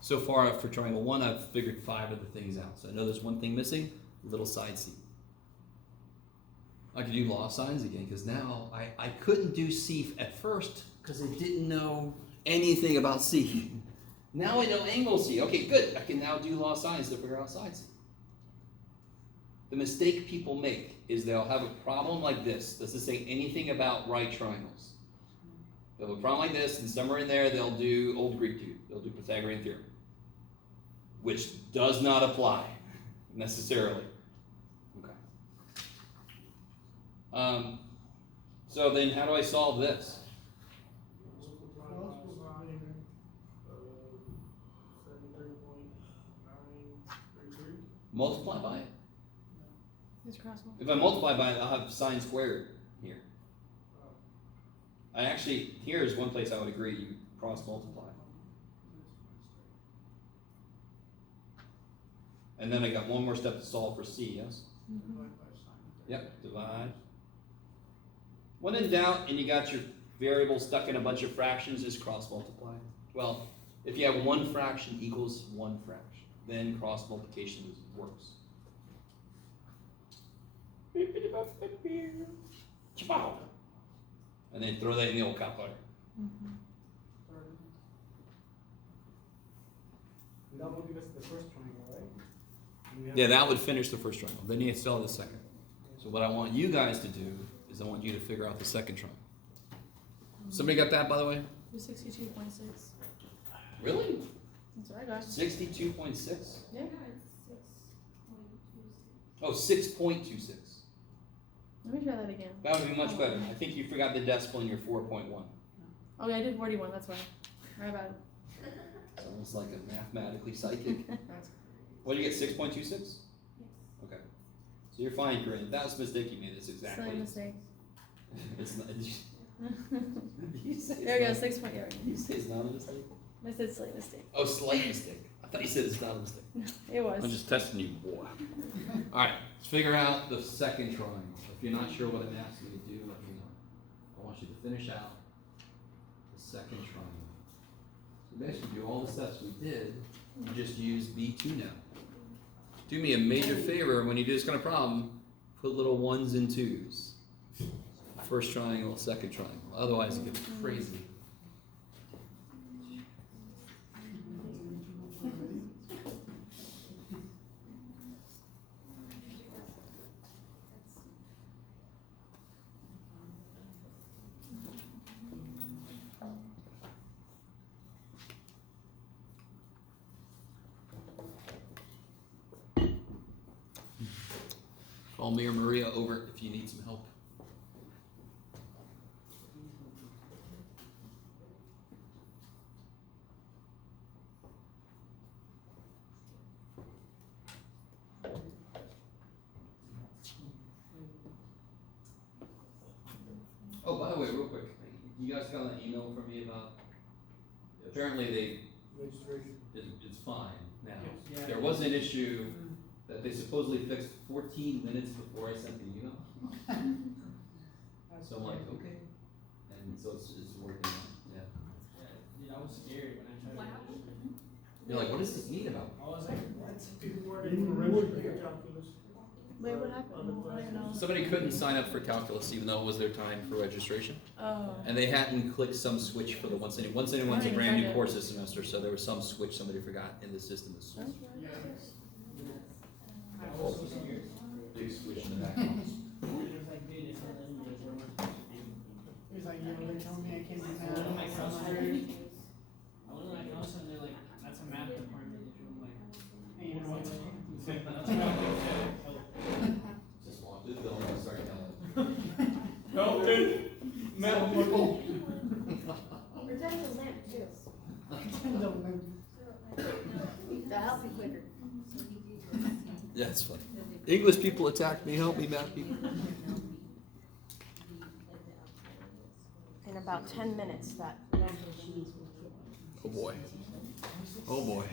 So far for triangle 1, I've figured 5 of the things out. So I know there's one thing missing, little side C. I could do law of sines again, because now I couldn't do C at first because I didn't know anything about C. Now I know angle C. Okay, good. I can now do law of sines to figure out side C. The mistake people make is they'll have a problem like this. Doesn't say anything about right triangles. They'll have a problem like this, and somewhere in there they'll do Old Greek too. They'll do Pythagorean theorem, which does not apply necessarily. So then how do I solve this? Multiply by it. Just cross one. If I multiply by it, I'll have sine squared here. I actually, here's one place I would agree, you cross multiply. And then I got one more step to solve for C, yes? Mm-hmm. Yep, divide. When in doubt and you got your variable stuck in a bunch of fractions, just cross multiply. Well, if you have one fraction equals one fraction, then cross multiplication works. And then throw that in the old calculator. Mm-hmm. That would give us the first triangle, right? And we have- Yeah, that would finish the first triangle. Then you still have the second. So what I want you guys to do is I want you to figure out the second triangle. Somebody got that, by the way? 62.6. Really? That's what I got. 62.6? Yeah. Oh, 6.26. Let me try that again. That would be much better. I think you forgot the decimal in your 4.1. Oh, yeah, I did 41, that's why. My bad. It's almost like a mathematically psychic. What do you get, 6.26? Yes. Okay. So you're fine, Corinne. That was a mistake you made. It's Silly exactly. mistake. It's not. Did you say it's There we go, not- 6 point, yeah. Did you say it's not a mistake? I said slight mistake. Oh, slight mistake. I thought you said it's not a mistake. It was. I'm just testing you, boy. All right, let's figure out the second triangle. If you're not sure what it asks you to do, let me know. I want you to finish out the second triangle. So basically, do all the steps we did. You just use B2 now. Do me a major favor when you do this kind of problem. Put little 1s and 2s. First triangle, second triangle. Otherwise, it gets crazy. Call me or Maria over if you need some help. Oh, by the way, real quick, you guys got an email from me about, apparently Registration. it's fine now. Yeah. There was an issue that they supposedly fixed 14 minutes before I sent the email. So I'm like, okay. And so it's working out, yeah. Dude, I was scared when I tried What to happened? register. You're like, what is this mean about? I was like, what? People weren't able to register their calculus. Wait, what happened? I don't even know. Somebody couldn't sign up for calculus even though it was their time for registration. Oh. And they hadn't clicked some switch for the 171. 171's a brand new course this semester, so there was some switch somebody forgot in the system. This Okay. I was so scared. big switch in the back. It was like, dude, it's not letting me register my He's like, you know, they told me I can't do I went to my that. counselor. I went to my counselor and they're like, that's a math department. I'm like, Hey, you know what? Just walk through the building and start yelling. no, dude. Math people. Pretend it's a lamp too. English people attack me. Help me, math people. In about 10 minutes, that. Oh boy. Oh boy.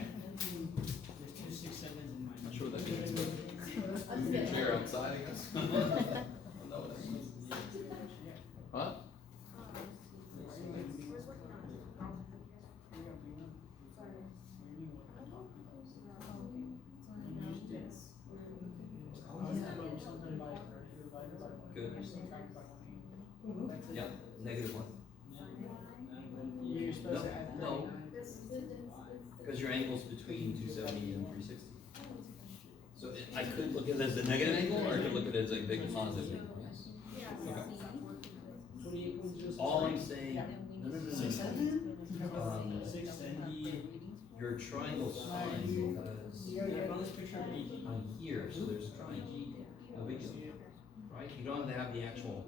There's 2 6 7s in mine. Not sure what that means, but move your chair outside, I guess. I don't know what that means. Huh? Good. Yeah, -1. You're supposed to add. No, because your angle's between 270 and 360. So I could look at it as a negative angle, or I could look at it as a big positive angle. Yes. Okay. All I'm saying, no. 670. Your triangle sign, because Yeah, on this picture of 80. I'm here, so there's a triangle. No big deal. Right? You don't have to have the actual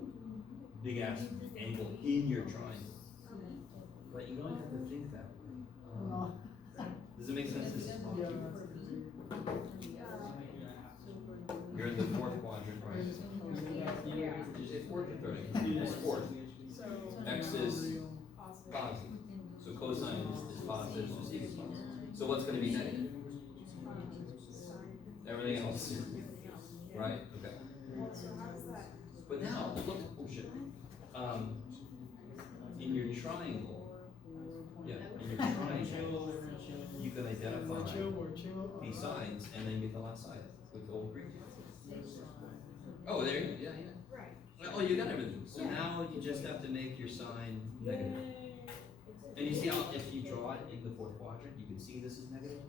big ass angle in your triangle. But you don't have to think that way. Does it make sense? This is you're in the fourth quadrant, right? It's fourth or third? It's fourth. X is positive. So cosine is positive, so secant is positive. So what's going to be negative? Everything else. Right? Okay. But now, look, oh shit. In your triangle, yeah, in your triangle, you can identify these sides and then get the last side with the old Greek. Oh, there you go. Yeah, yeah. Right. Oh, you got everything. So now you just have to make your sign negative. And you see how if you draw it in the fourth quadrant, you can see this is negative.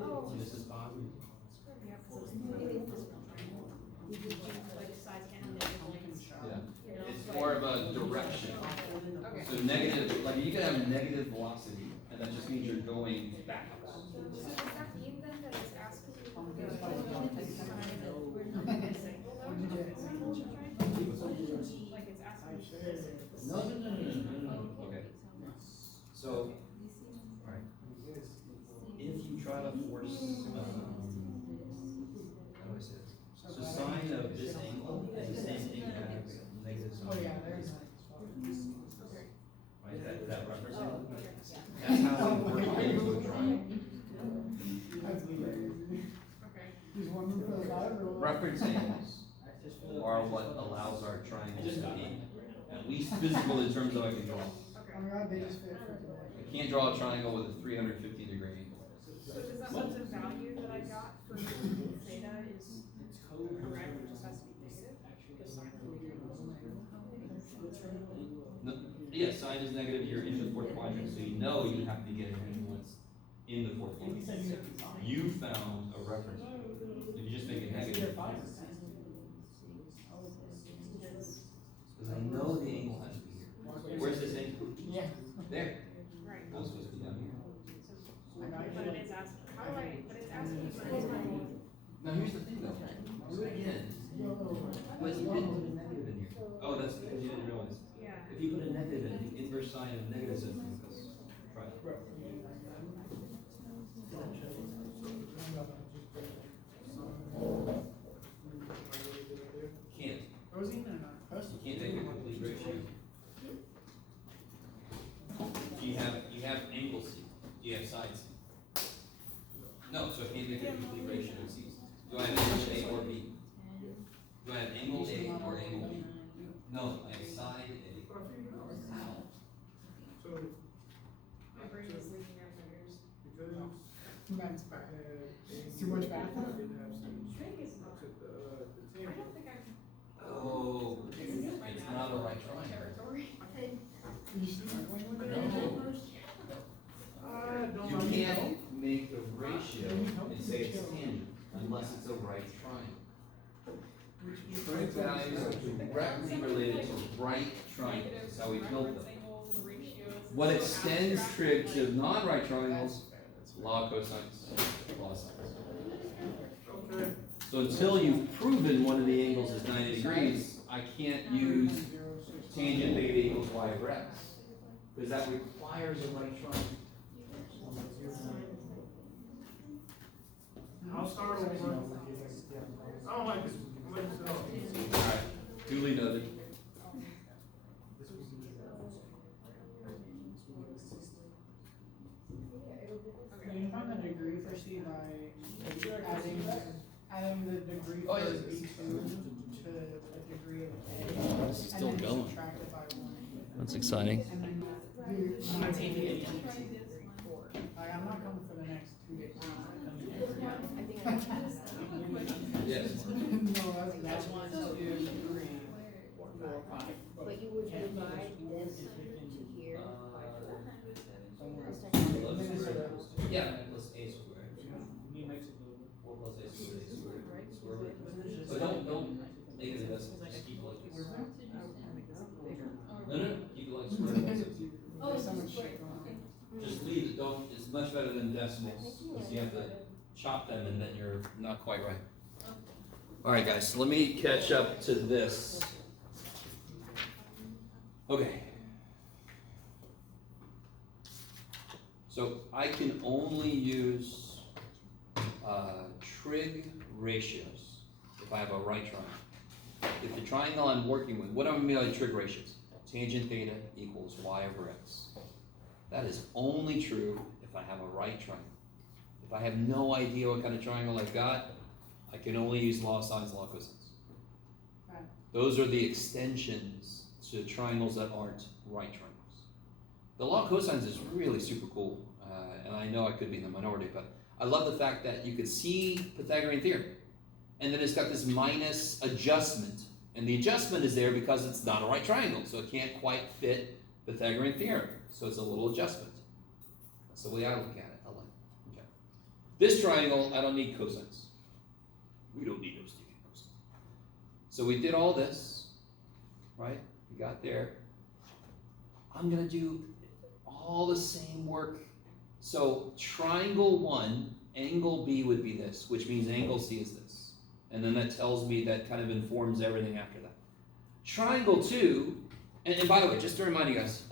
Oh. And this is positive. Yeah, 'cause like sides can have negative links. Yeah. It's more of a direction. Okay. So negative, like you can have negative velocity, and that just means you're going backwards. So does that mean then that it's asking you to the side of this angle though? Like it's asking you to this. No. Okay. So, alright. If you try to force, how do I say this? So sine of this angle is the same thing as negative sine. Right, that reference angle? That's how we work into a triangle. Reference angles are what allows our triangles to be at least visible in terms of I can draw. I can't draw a triangle with a 350 degree angle. So does that mean the value that I got for theta is correct, it just has to be negative? Because sine would be No, yeah, sine is negative, you're in the fourth quadrant, so you know you have to get an angle that's in the fourth quadrant. You found a reference. If you just make it negative. Because I know the angle has to be here. Where's this angle? Yeah. There. right. It's supposed to be down here. But it is asking, how do I, but it's asking me for my. Now here's the thing though. Do it again. But you didn't put a negative in here. Oh, that's because you didn't realize. Yeah. If you put a negative in, the inverse sign of negative is this. Try it. Can't. You can't make a complete ratio. You have angle C. You have side C. No, so I can't make a complete ratio of C's. Do I have angle A or B? Do I have angle A or angle B? No, I have side A. How? So, My brain is leaking out my ears. because Too much math? Shrink is not, I the don't think I'm. Oh, This isn't my it's not a right triangle. territory. You can't make the ratio and say it's tangent unless it's a right triangle. Trig values are directly related to right triangles. That's how we built them. What extends trig to non-right triangles? Law of cosines. Law of sines. Okay. So until you've proven one of the angles is 90 degrees, I can't use tangent beta equals y over x. Because that requires a right triangle. I'll start over. I don't like this one. I'm like this at all. Alright, duly noted. You can find the degree for C by adding the degree Oh, for yeah. B2 to a degree of A. This is still and then going. subtract it by 1. That's exciting. And then I'm not taking any. like, I'm not coming for the next 2 days. I think I Yes. No, that's 1, 2, 3, 4, 5. But you would divide this to here by 4. Yeah, plus a squared. He makes it good. 4 plus a squared is square root. So don't make it a decimal, just keep it like this. No, keep it like square root. Oh, There's it's so much just shit going on. Just leave it, don't, it's much better than decimals, because you have to chop them and then you're not quite right. Alright guys, so let me catch up to this. Okay. So I can only use trig ratios if I have a right triangle. If the triangle I'm working with, what do I mean by trig ratios? Tangent theta equals y over x. That is only true if I have a right triangle. If I have no idea what kind of triangle I've got, I can only use law of sines, law of cosines. Right. Those are the extensions to triangles that aren't right triangles. The law of cosines is really super cool, and I know I could be in the minority, but I love the fact that you could see Pythagorean theorem, and then it's got this minus adjustment, and the adjustment is there because it's not a right triangle, so it can't quite fit Pythagorean theorem, so it's a little adjustment. That's the way I look at it. I like it. Okay. This triangle, I don't need cosines. We don't need those cosines. So we did all this, right? We got there. I'm gonna do all the same work. So triangle 1, angle B would be this, which means angle C is this. And then that tells me, that kind of informs everything after that. Triangle 2, and by the way, just to remind you guys,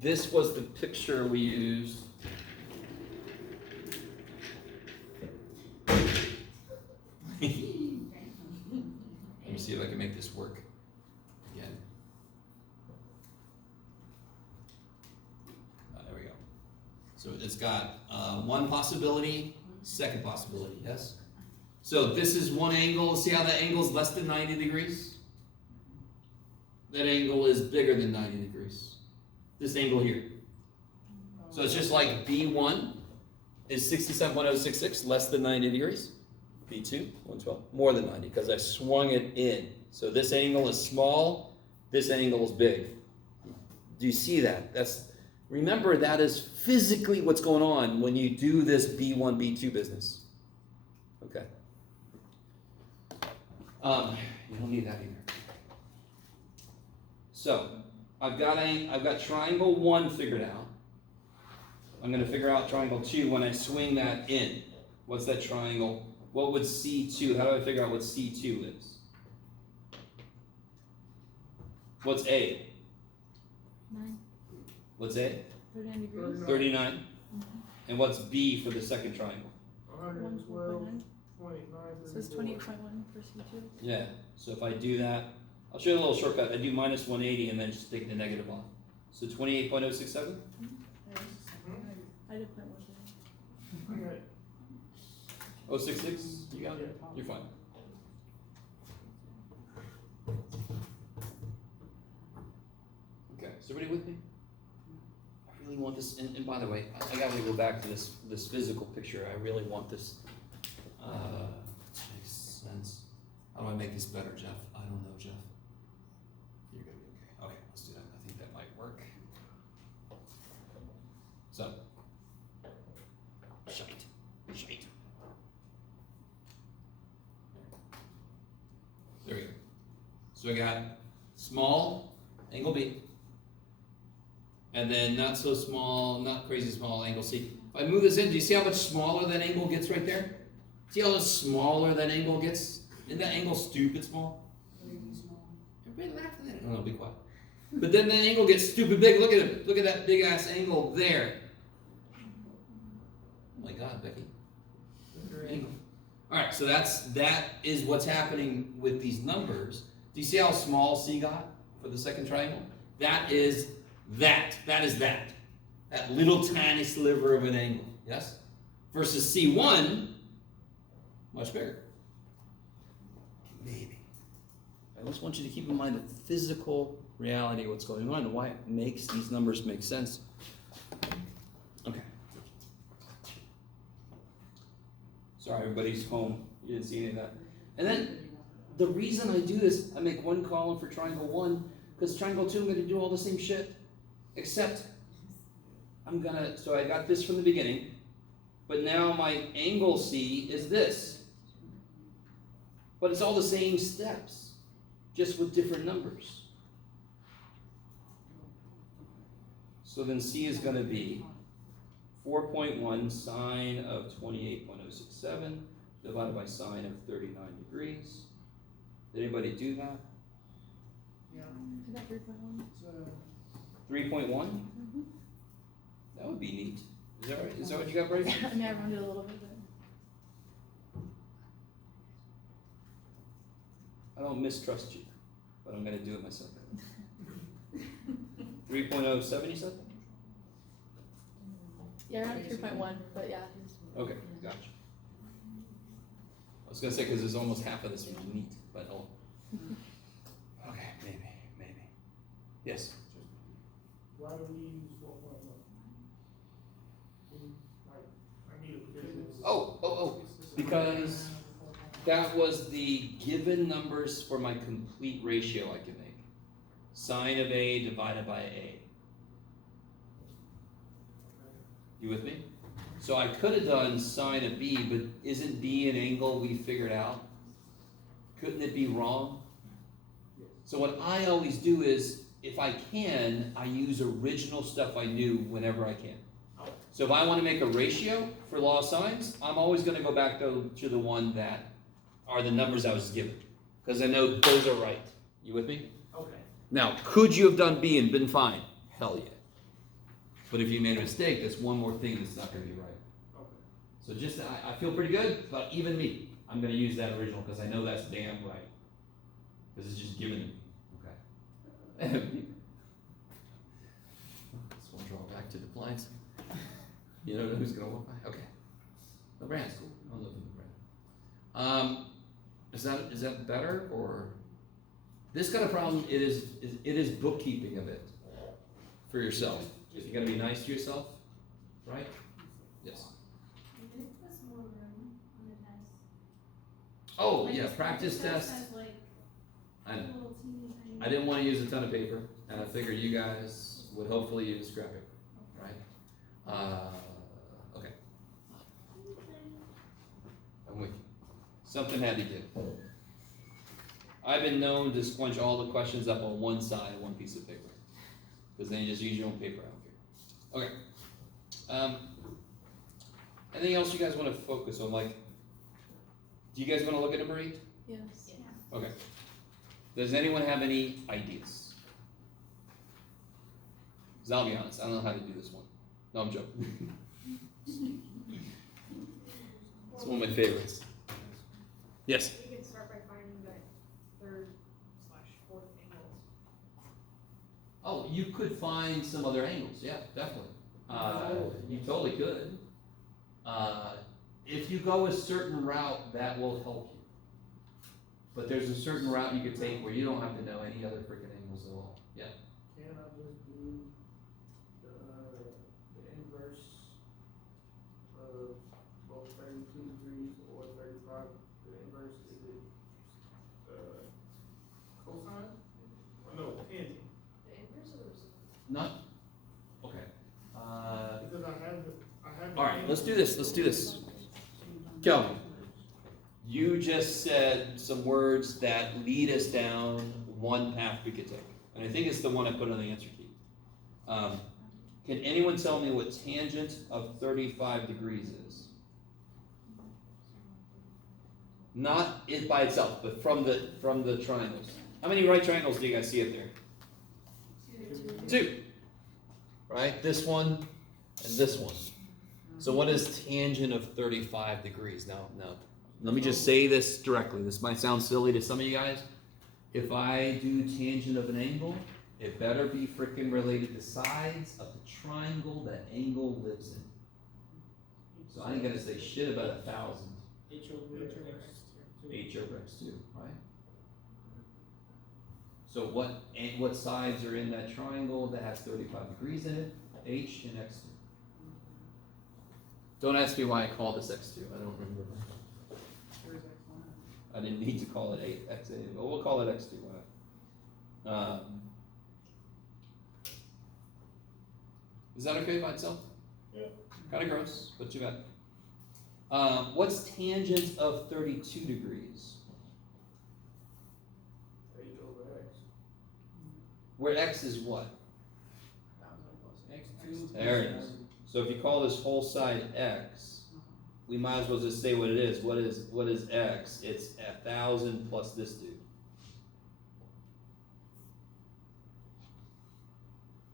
this was the picture we used. Let me see if I can make this work again. There we go. So it's got one possibility, second possibility, yes? So this is one angle. See how that angle is less than 90 degrees? That angle is bigger than 90 degrees. This angle here. So it's just like B1 is 67.066, less than 90 degrees. B2, 112, more than 90, because I swung it in. So this angle is small, this angle is big. Do you see that? Remember, that is physically what's going on when you do this B1, B2 business. Okay. You don't need that either. So, I've got triangle 1 figured out. I'm going to figure out triangle 2 when I swing that in. What's that triangle? What would C2, how do I figure out what C2 is? What's A? 9. What's A? 39 degrees. 39. And what's B for the second triangle? 112, 112.9. 29, So it's 28.1 for C2. Yeah, so if I do that, I'll show you a little shortcut. I do minus 180 and then just take the negative off. So 28.067? I did 0.1. Okay. 066? You got it? You're fine. Okay, is everybody with me? I really want this, and by the way, I gotta go back to this physical picture. I really want this. This makes sense. How do I make this better, Jeff? I don't know, Jeff. You're gonna be okay. Okay, let's do that. I think that might work. So, shite. There we go. So I got small, angle B, and then not so small, not crazy small, angle C. If I move this in, do you see how much smaller that angle gets right there? See how much smaller that angle gets? Isn't that angle stupid small? Everybody laughing at it. No, be quiet. But then the angle gets stupid big. Look at it. Look at that big ass angle there. Oh my God, Becky. Angle. Alright, so that is what's happening with these numbers. Do you see how small C got for the second triangle? That is that. That is that. That little tiny sliver of an angle. Yes? Versus C1, much bigger. Maybe. I just want you to keep in mind the physical reality of what's going on and why it makes these numbers make sense. Okay. Sorry, everybody's home. You didn't see any of that. And then the reason I do this, I make one column for triangle 1, because triangle 2, I'm going to do all the same shit, except so I got this from the beginning, but now my angle C is this. But it's all the same steps, just with different numbers. So then C is going to be 4.1 sine of 28.067 divided by sine of 39 degrees. Did anybody do that? Yeah. I got 3.1. It's 3.1? That would be neat. Is that right? Is that what you got, Brady? I mean, I rounded a little bit, but I don't mistrust you, but I'm going to do it myself. 3.07 you said? yeah, around 3.1, but yeah. Okay, gotcha. I was going to say because there's almost half of this which is neat, but oh. Okay, maybe. Yes? Why do we use 4.1? I need a business. Oh, because that was the given numbers for my complete ratio I can make. Sine of A divided by A. You with me? So I could have done sine of B, but isn't B an angle we figured out? Couldn't it be wrong? So what I always do is, if I can, I use original stuff I knew whenever I can. So if I want to make a ratio for law of sines, I'm always going to go back to the one that are the numbers I was given. Because I know those are right. You with me? Okay. Now, could you have done B and been fine? Hell yeah. But if you made a mistake, that's one more thing that's not going to be right. So just, I feel pretty good, but even me, I'm going to use that original because I know that's damn right. Because it's just given to me. Okay. So we'll draw back to the blinds. You don't know who's going to walk by? Okay. The brand's cool. I'll live with the brand. Is that better, or? This kind of problem, it is bookkeeping a bit for yourself. You got to be nice to yourself, right? Yes. It puts more room on the test. Oh, Like, yeah, this practice test. has like I know. little teeny tiny. I didn't want to use a ton of paper, and I figured you guys would hopefully use scrap paper, right? Okay. I'm with you. Something had to give. I've been known to squinch all the questions up on one side of one piece of paper. Because then you just use your own paper out here. Okay. Anything else you guys want to focus on? Like, do you guys want to look at number 8? Yes. Okay. Does anyone have any ideas? Because I'll be honest, I don't know how to do this one. No, I'm joking. It's one of my favorites. Yes? We could start by finding the 3rd/4th angles. Oh, you could find some other angles. Yeah, definitely. You totally could. If you go a certain route, that will help you. But there's a certain route you could take where you don't have to know any other freaking angles at all. Yeah. Can I just do the inverse of both 32 degrees or 35? The inverse, is it cosine? Or no, tangent? The inverse of the reciprocal. Not? Okay. Because I have the. All right, let's do this. Kelvin, you just said some words that lead us down one path we could take. And I think it's the one I put on the answer key. Can anyone tell me what tangent of 35 degrees is? Not it by itself, but from the triangles. How many right triangles do you guys see up there? 2. Right? This one and this one. So what is tangent of 35 degrees? No. Let me just say this directly. This might sound silly to some of you guys. If I do tangent of an angle, it better be freaking related to sides of the triangle that angle lives in. So I ain't gonna say shit about 1,000. H over X. H over x2, right? So what sides are in that triangle that has 35 degrees in it? H and x2. Don't ask me why I call this x2. I don't remember. Where's X1? I didn't need to call it x8, but we'll call it x2. Is that okay by itself? Yeah. Kind of gross, but too bad. What's tangent of 32 degrees? H over X. Where x is what? X2. There it is. So if you call this whole side x, we might as well just say what it is. What is x? It's 1,000 plus this dude.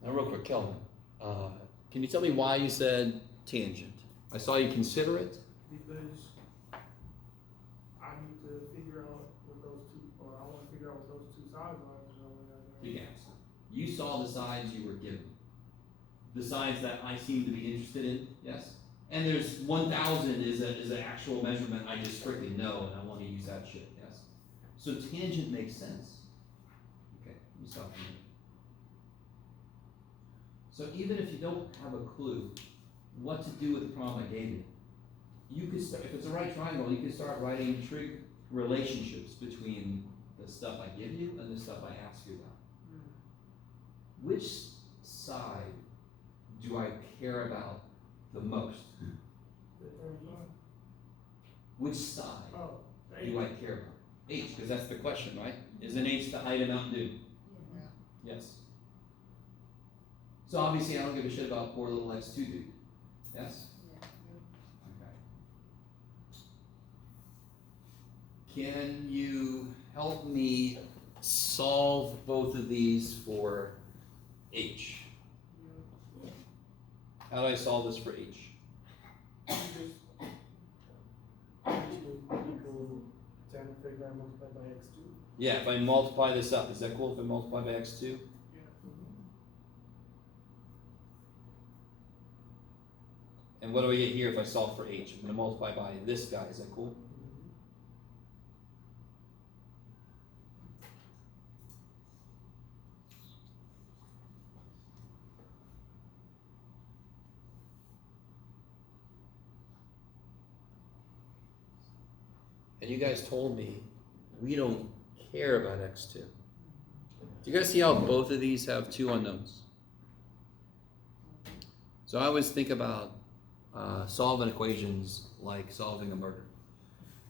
Now real quick, Kelvin, can you tell me why you said tangent? I saw you consider it. Because I need to figure out what those two, or I wanna figure out what those two sides are, you know, when I. You can't. You saw the sides you were given. The sides that I seem to be interested in, yes? And there's 1,000 is an actual measurement I just freaking know and I want to use that shit, yes? So tangent makes sense. Okay, let me stop here. So even if you don't have a clue what to do with the problem I gave you, you could start, if it's a right triangle, you could start writing trig relationships between the stuff I give you and the stuff I ask you about. Which side do I care about the most? The 35. Which side Oh, do I care about? H, because that's the question, right? Is an H the height of Mountain Dew? Yes. So obviously I don't give a shit about poor little x2 dude. Yes? Okay. Can you help me solve both of these for H? How do I solve this for H? you just equal 10 35 multiplied by X2. Yeah, if I multiply this up, is that cool if I multiply by x2? Yeah. And what do I get here if I solve for H? I'm going to multiply by this guy, is that cool? And you guys told me we don't care about x2. Do you guys see how both of these have two unknowns? So I always think about solving equations like solving a murder.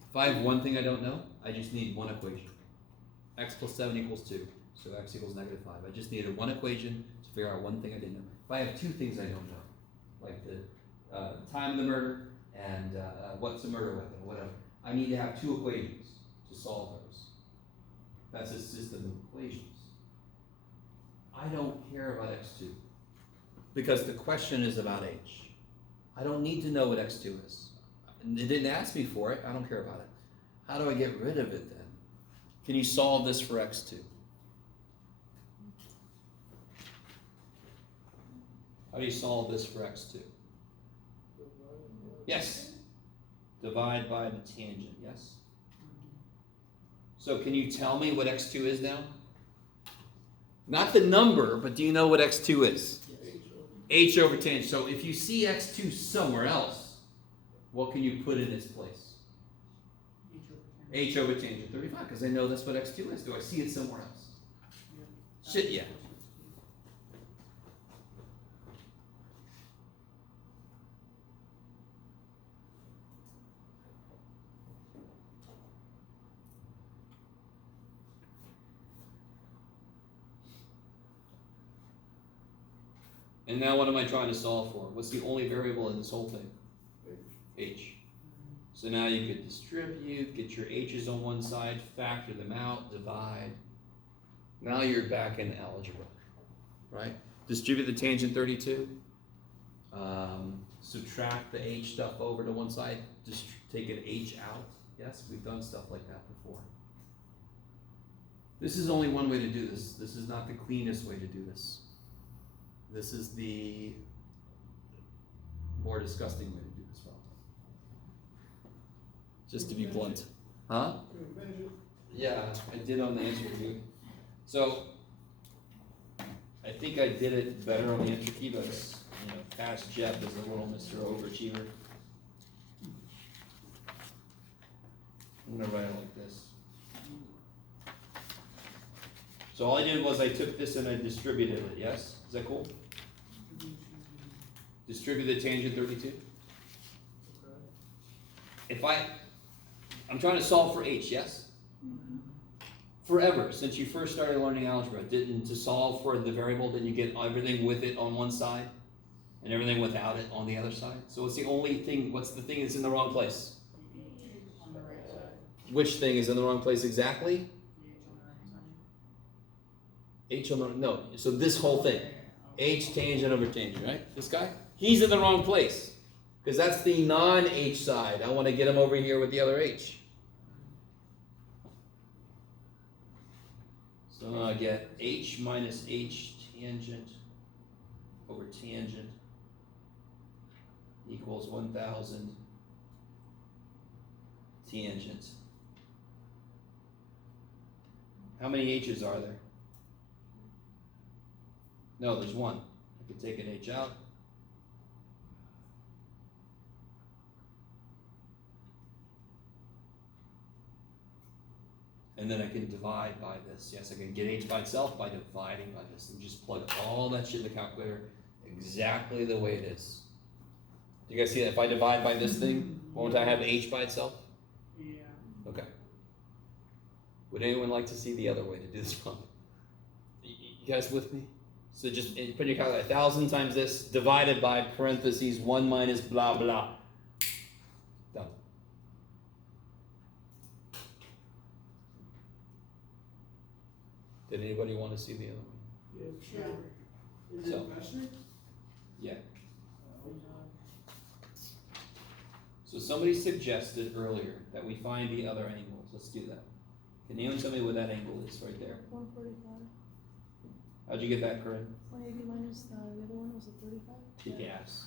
If I have one thing I don't know, I just need one equation. X plus 7 equals 2, so x equals -5. I just needed one equation to figure out one thing I didn't know. If I have two things I don't know, like the time of the murder and what's the murder weapon, whatever, I need to have two equations to solve those. That's a system of equations. I don't care about x2 because the question is about h. I don't need to know what x2 is. It didn't ask me for it. I don't care about it. How do I get rid of it then? Can you solve this for x2? How do you solve this for x2? Yes. Divide by the tangent, yes? So can you tell me what x2 is now? Not the number, but do you know what x2 is? H over tangent. So if you see x2 somewhere else, what can you put in its place? H over tangent 35, because I know that's what x2 is. Do I see it somewhere else? Shit, yeah. And now what am I trying to solve for? What's the only variable in this whole thing? H. So now you could distribute, get your h's on one side, factor them out, divide. Now you're back in algebra, right? Distribute the tangent 32. Subtract the h stuff over to one side. Just take an h out. Yes, we've done stuff like that before. This is only one way to do this. This is not the cleanest way to do this. This is the more disgusting way to do this problem. Just to be blunt. Huh? Can we finish it? Yeah, I did on the answer key. So, I think I did it better on the answer key, but, you know, past Jeff is a little Mr. Overachiever. I'm gonna write it like this. So all I did was I took this and I distributed it, yes? Is that cool? Distribute the tangent 32. If I'm trying to solve for h, yes? Forever, since you first started learning algebra, to solve for the variable, didn't you get everything with it on one side and everything without it on the other side? So what's the only thing, what's the thing that's in the wrong place? On the right side. Which thing is in the wrong place exactly? H on the, no, so this whole thing. H tangent over tangent, right? This guy? He's in the wrong place. Because that's the non-H side. I want to get him over here with the other H. So I get H minus H tangent over tangent equals 1,000 tangent. How many H's are there? No, there's one. I could take an H out. And then I can divide by this. Yes, I can get H by itself by dividing by this. And just plug all that shit in the calculator exactly the way it is. Do you guys see that? If I divide by this thing, won't I have H by itself? Yeah. Okay. Would anyone like to see the other way to do this problem? You guys with me? So just put in your calculator, 1,000 times this divided by parentheses 1 minus blah blah. Done. Did anybody want to see the other one? Yeah, sure. Is So- it metric? Yeah. So somebody suggested earlier that we find the other angles. Let's do that. Can anyone tell me what that angle is right there? 145. How'd you get that, Corinne? 180 minus the other one was a 35. Kick ass.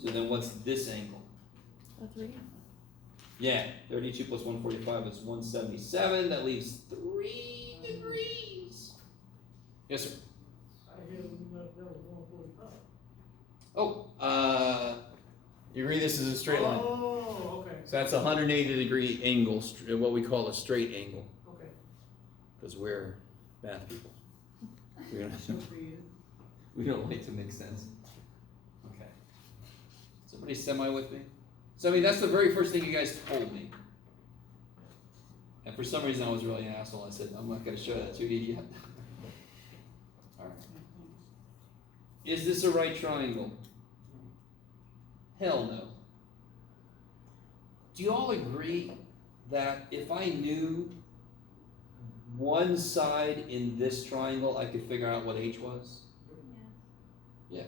So then what's this angle? A 3. Yeah, 32 plus 145 is 177. That leaves 3 degrees. Yes, sir. I hear that was 145. Oh, you agree this is a straight line? Oh, okay, So that's a 180 degree angle, what we call a straight angle, okay. because we're math people. We don't like to make sense. Okay. Somebody semi with me? So I mean, that's the very first thing you guys told me. And for some reason I was really an asshole. I said, I'm not going to show that to you yet. All right. Is this a right triangle? Hell no. Do you all agree that if I knew one side in this triangle, I could figure out what H was? Yeah.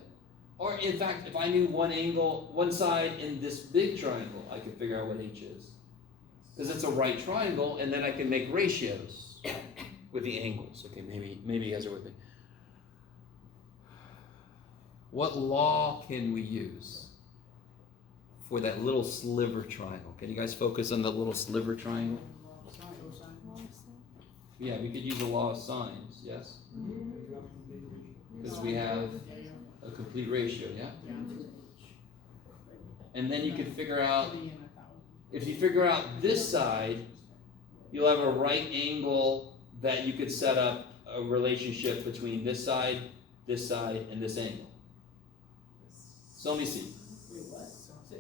Or in fact, if I knew one side in this big triangle, I could figure out what H is. Because it's a right triangle, and then I can make ratios with the angles. Okay, maybe you guys are with me. What law can we use for that little sliver triangle? Can you guys focus on the little sliver triangle? Yeah, we could use the law of sines, yes? Because we have a complete ratio, yeah? And then you can figure out, if you figure out this side, you'll have a right angle that you could set up a relationship between this side, and this angle. So let me see.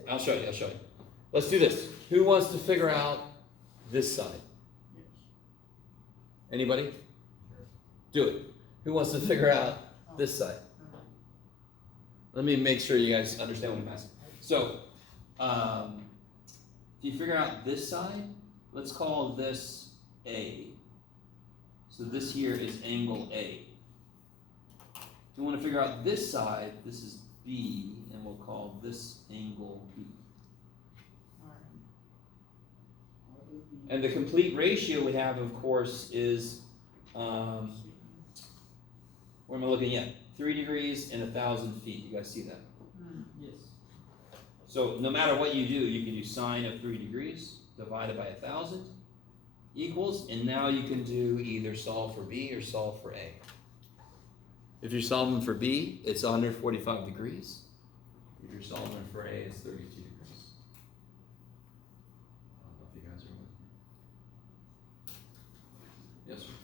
I'll show you. Let's do this. Who wants to figure out this side? Anybody? Do it. Who wants to figure out this side? Let me make sure you guys understand what I'm asking. So, if you figure out this side, let's call this A. So this here is angle A. If you want to figure out this side, this is B, and we'll call this angle B. And the complete ratio we have, of course, is, where am I looking at? 3 degrees and 1,000 feet. You guys see that? Yes. So no matter what you do, you can do sine of 3 degrees divided by 1,000 equals, and now you can do either solve for B or solve for A. If you're solving for B, it's 145 degrees. If you're solving for A, it's 32 degrees. I don't know if you guys are with me. Yes, sir.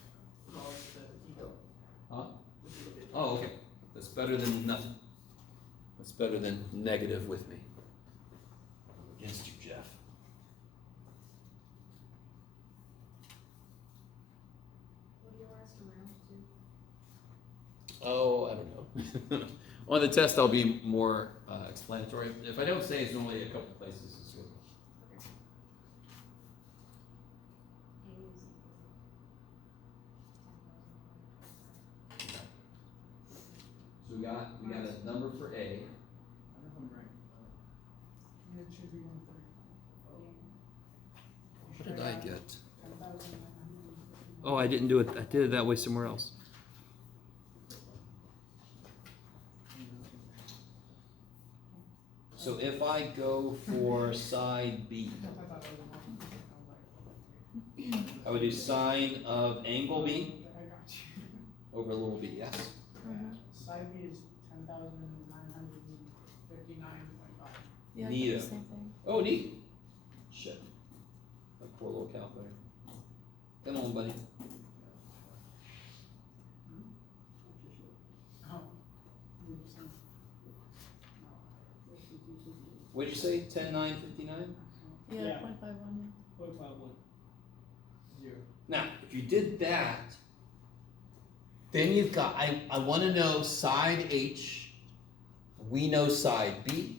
Huh? Oh, okay. That's better than nothing. That's better than negative with me. I'm against you, Jeff. What do you want us to round to? Oh, I don't know. On the test, I'll be more explanatory. If I don't say, it's normally a couple places. It's good. So we got a number for A. I don't know if I'm right. It should be 130. What did I get? Oh, I didn't do it. I did it that way somewhere else. So if I go for side B, I would do sine of angle B over little b, yes? Side B is 10,959.5. Yeah, I Neato. did the same thing. Oh, neat. Shit. A poor little calculator. Come on, buddy. Oh. What'd you say? 10,959? Yeah, Yeah. 0.51. 0.51. Zero. Now, if you did that, then you've got, I want to know side H. We know side B.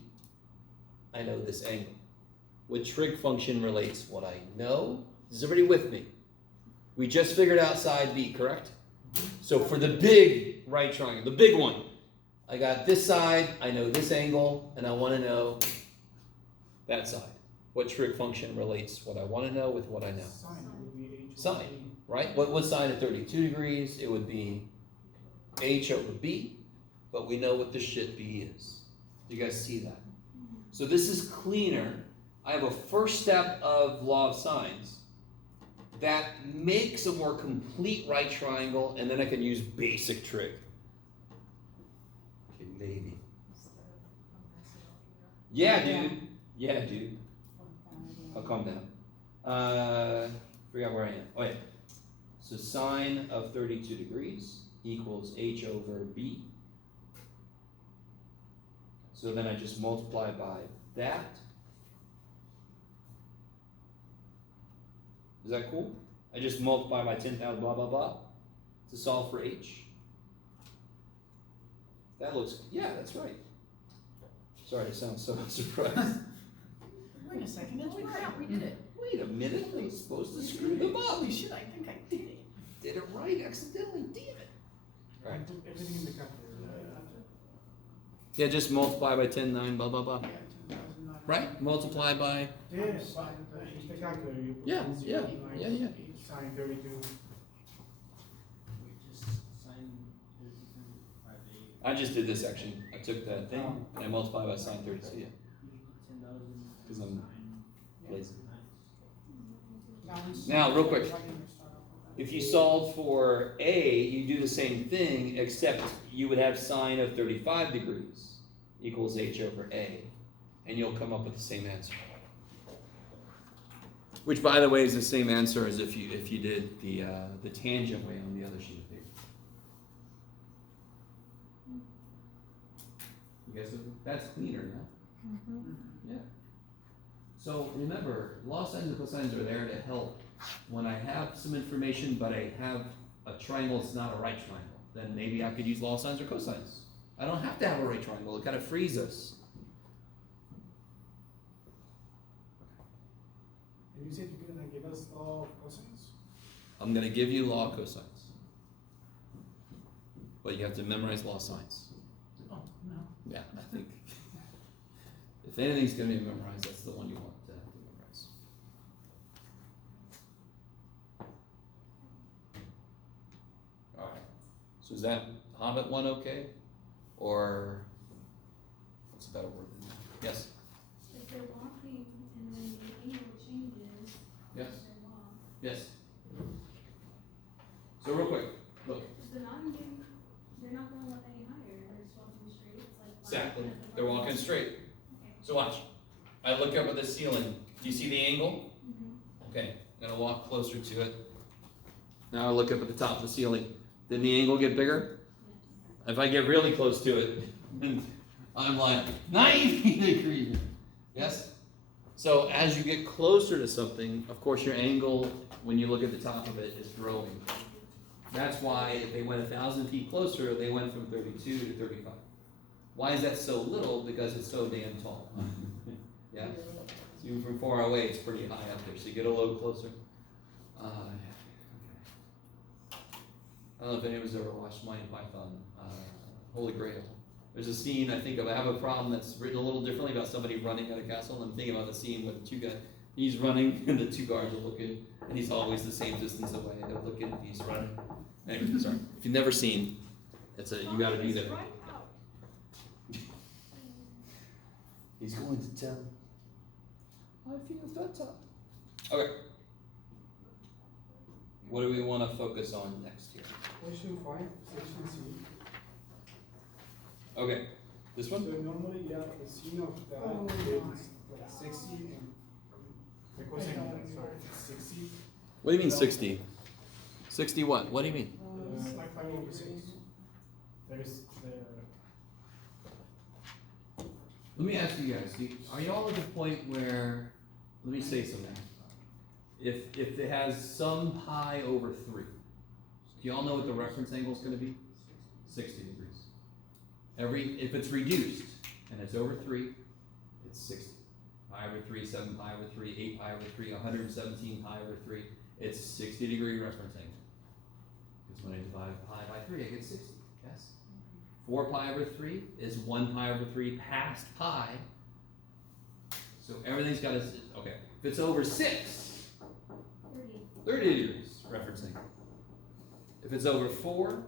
I know this angle. What trig function relates what I know? Is everybody with me? We just figured out side B, correct? So for the big right triangle, the big one, I got this side, I know this angle, and I want to know that side. What trig function relates what I want to know with what I know? Sine would be H. Sine. Right? What sine at 32 degrees? It would be H over B, but we know what the shit B is. Do you guys see that? So this is cleaner. I have a first step of law of sines that makes a more complete right triangle, and then I can use basic trig. Okay, maybe. Yeah, dude. Yeah, dude. I'll calm down. Forgot where I am. Oh, yeah. So sine of 32 degrees equals H over B. So then I just multiply by that. Is that cool? I just multiply by 10,000 blah blah blah to solve for H. That looks, yeah, that's right. Sorry to sound so surprised. Wait a second, Holy crap, we did it. Wait a minute, I was supposed to screw them up. Holy shit, I think I did it. Did it right accidentally, damn it. I put everything in the calculator. Yeah, just multiply by 10, 9, blah blah blah. Yeah, 10,900. Right? Multiply by, Yes, but use the calculator. You put Yeah, 0, yeah, 9, yeah. Sine 32. We just signed 32 I just did this section. I took that thing and I multiplied by sine 32, yeah. 10,000. 'Cause I'm lazy. Nice. Now, real quick. If you solve for A, you do the same thing, except you would have sine of 35 degrees equals H over A, and you'll come up with the same answer. Which, by the way, is the same answer as if you did the tangent way on the other sheet of paper. You guys, that's cleaner now. Mm-hmm. Yeah. So remember, law sines and cosines are there to help. When I have some information, but I have a triangle that's not a right triangle, then maybe I could use law sines or cosines. I don't have to have a right triangle. It kind of frees us. And you said you're gonna give us all cosines? I'm going to give you law cosines. But you have to memorize law sines. Oh, no. Yeah, I think if anything's going to be memorized, that's the one you want to memorize. So is that Hobbit one okay? Or, what's a better word than that? Yes? If they're walking and then the angle changes, Yes? they walk. Yes. So real quick, look, They're not getting, they're not going up any higher, they're just walking straight, it's like. exactly, flat as they're a walking button. straight. Okay. So watch. I look up at the ceiling. Do you see the angle? Mhm. Okay, I'm gonna walk closer to it. Now I look up at the top of the ceiling. Did the angle get bigger? If I get really close to it, I'm like 90 degrees. Yes? So as you get closer to something, of course your angle, when you look at the top of it, is growing. That's why if they went 1,000 feet closer, they went from 32 to 35. Why is that so little? Because it's so damn tall. Yeah? So even from far away, it's pretty high up there. So you get a little closer. I don't know if anyone's ever watched Monty Python, Holy Grail. There's a scene I think of. I have a problem that's written a little differently about somebody running at a castle, and I'm thinking about the scene with the two guys. He's running, and the two guards are looking, and he's always the same distance away. They're looking, and he's running. Anyway, sorry. If you've never seen, you got to be there. Right out. He's going to tell. I feel better. Okay. What do we want to focus on next here? Question 5, section C. Okay, this So one? normally, yeah, the scene of that Oh, is like 60 and the cosine of that, sorry, it's 60. What do you mean 60? 60 what? What do you mean? Like 5 over 6. There is the, Let me ask you guys, are y'all at the point where, let me say something. If it has some pi over 3, do y'all know what the reference angle is going to be? 60 degrees. If it's reduced and it's over 3, it's 60. Pi over 3, 7 pi over 3, 8 pi over 3, 117 pi over 3, it's 60 degree reference angle. Because when I divide pi by 3, I get 60, yes? 4 pi over 3 is 1 pi over 3 past pi. So everything's got a, okay. If it's over 6, 30 degrees reference angle. If it's over 4,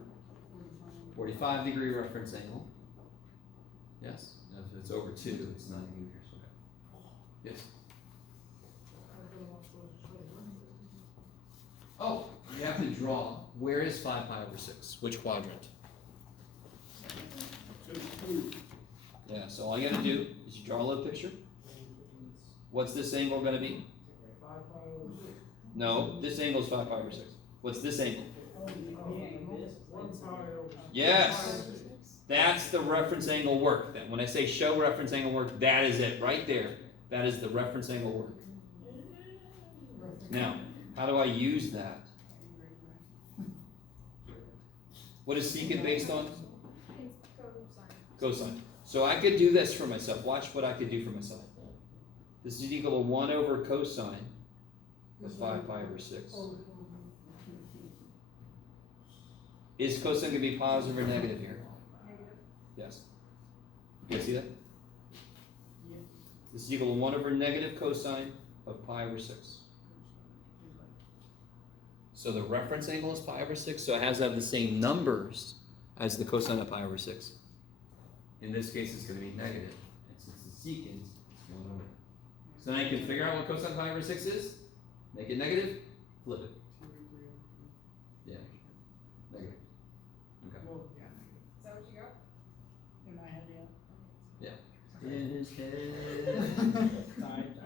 45 degree reference angle. Yes? And if it's over 2, it's 90 degrees. Okay. Yes? Oh, you have to draw. Where is 5 pi over 6? Which quadrant? Yeah, so all you gotta do is you draw a little picture. What's this angle gonna be? No, this angle is 5 pi over 6. What's this angle? Yes! That's the reference angle work. Then when I say show reference angle work, that is it, right there. That is the reference angle work. Now, how do I use that? What is secant based on? Cosine. So I could do this for myself. Watch what I could do for myself. This is equal to 1 over cosine of 5 pi over 6. Is cosine going to be positive or negative here? Yes. You guys see that? This is equal to 1 over negative cosine of pi over 6. So the reference angle is pi over 6, so it has to have the same numbers as the cosine of pi over 6. In this case, it's going to be negative. And since it's secant, it's 1 over. So now you can figure out what cosine of pi over 6 is. Make it negative, flip it. Yeah. Negative. Okay. Is that what you got? In my head, yeah. In his head.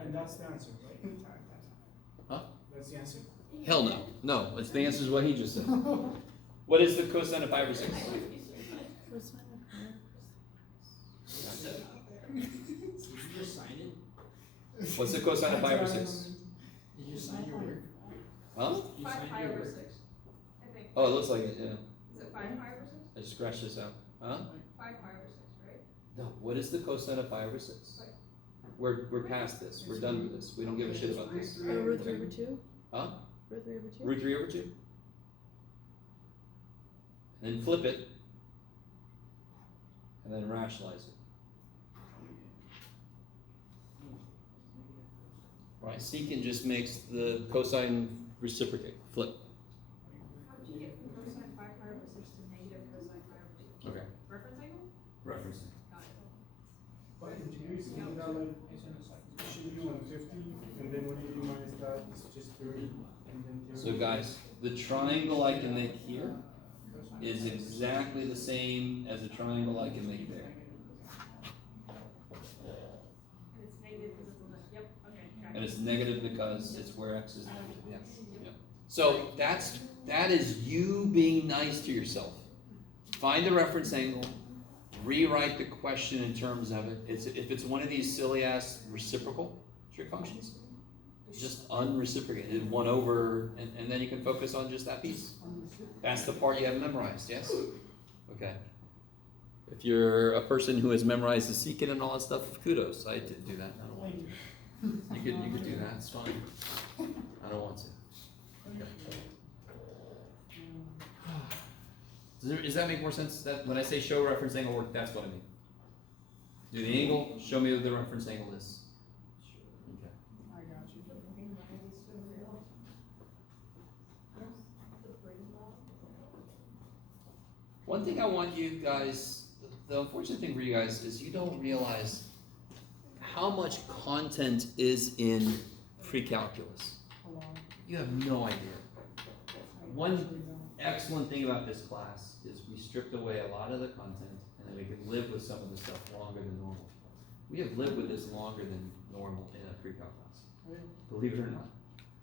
and that's the answer, right? Huh? That's the answer. Hell no. No, it's the answer is what he just said. What is the cosine of pi over 6? Did you just sign it? What's the cosine of pi over 6? Did you just sign your work? Huh? You 5 signed pi your over work? 6. I think. Oh, it looks like it, yeah. Is it 5 pi over 6? I just scratched this out. Huh? 5 pi over 6, right? No. What is the cosine of pi over 6? We're past this. We're done with this. We don't give a shit about this. Root 3 over 2? Huh? Root 3 over 2? Root 3 over 2. And then flip it. And then rationalize it. Right, secant just makes the cosine reciprocate. Flip. How did you get from cosine 5 pi over 6 to negative now like, it should be 150, and then 180 minus that is just 30, and then the So other- guys, the triangle I can make here is exactly the same as the triangle I can make there. And it's negative because it's a left, yep, okay, got And it. it's negative because it's where x is negative, yes. Yep. So that is you being nice to yourself. Find the reference angle, rewrite the question in terms of it. If it's one of these silly ass reciprocal trig functions, just unreciprocate it 1 over, and then you can focus on just that piece. That's the part you have memorized, yes? Okay. If you're a person who has memorized the secant and all that stuff, kudos. I didn't do that. I don't want to. You could do that. It's fine. I don't want to. Okay. Does that make more sense? That when I say show reference angle work, that's what I mean. Do the angle. Show me what the reference angle is. Okay. I got you. One thing I want you guys, the unfortunate thing for you guys is you don't realize how much content is in pre-calculus. You have no idea. One excellent thing about this class is we stripped away a lot of the content and then we can live with some of the stuff longer than normal. We have lived with this longer than normal in a pre-cal class. Believe it or not.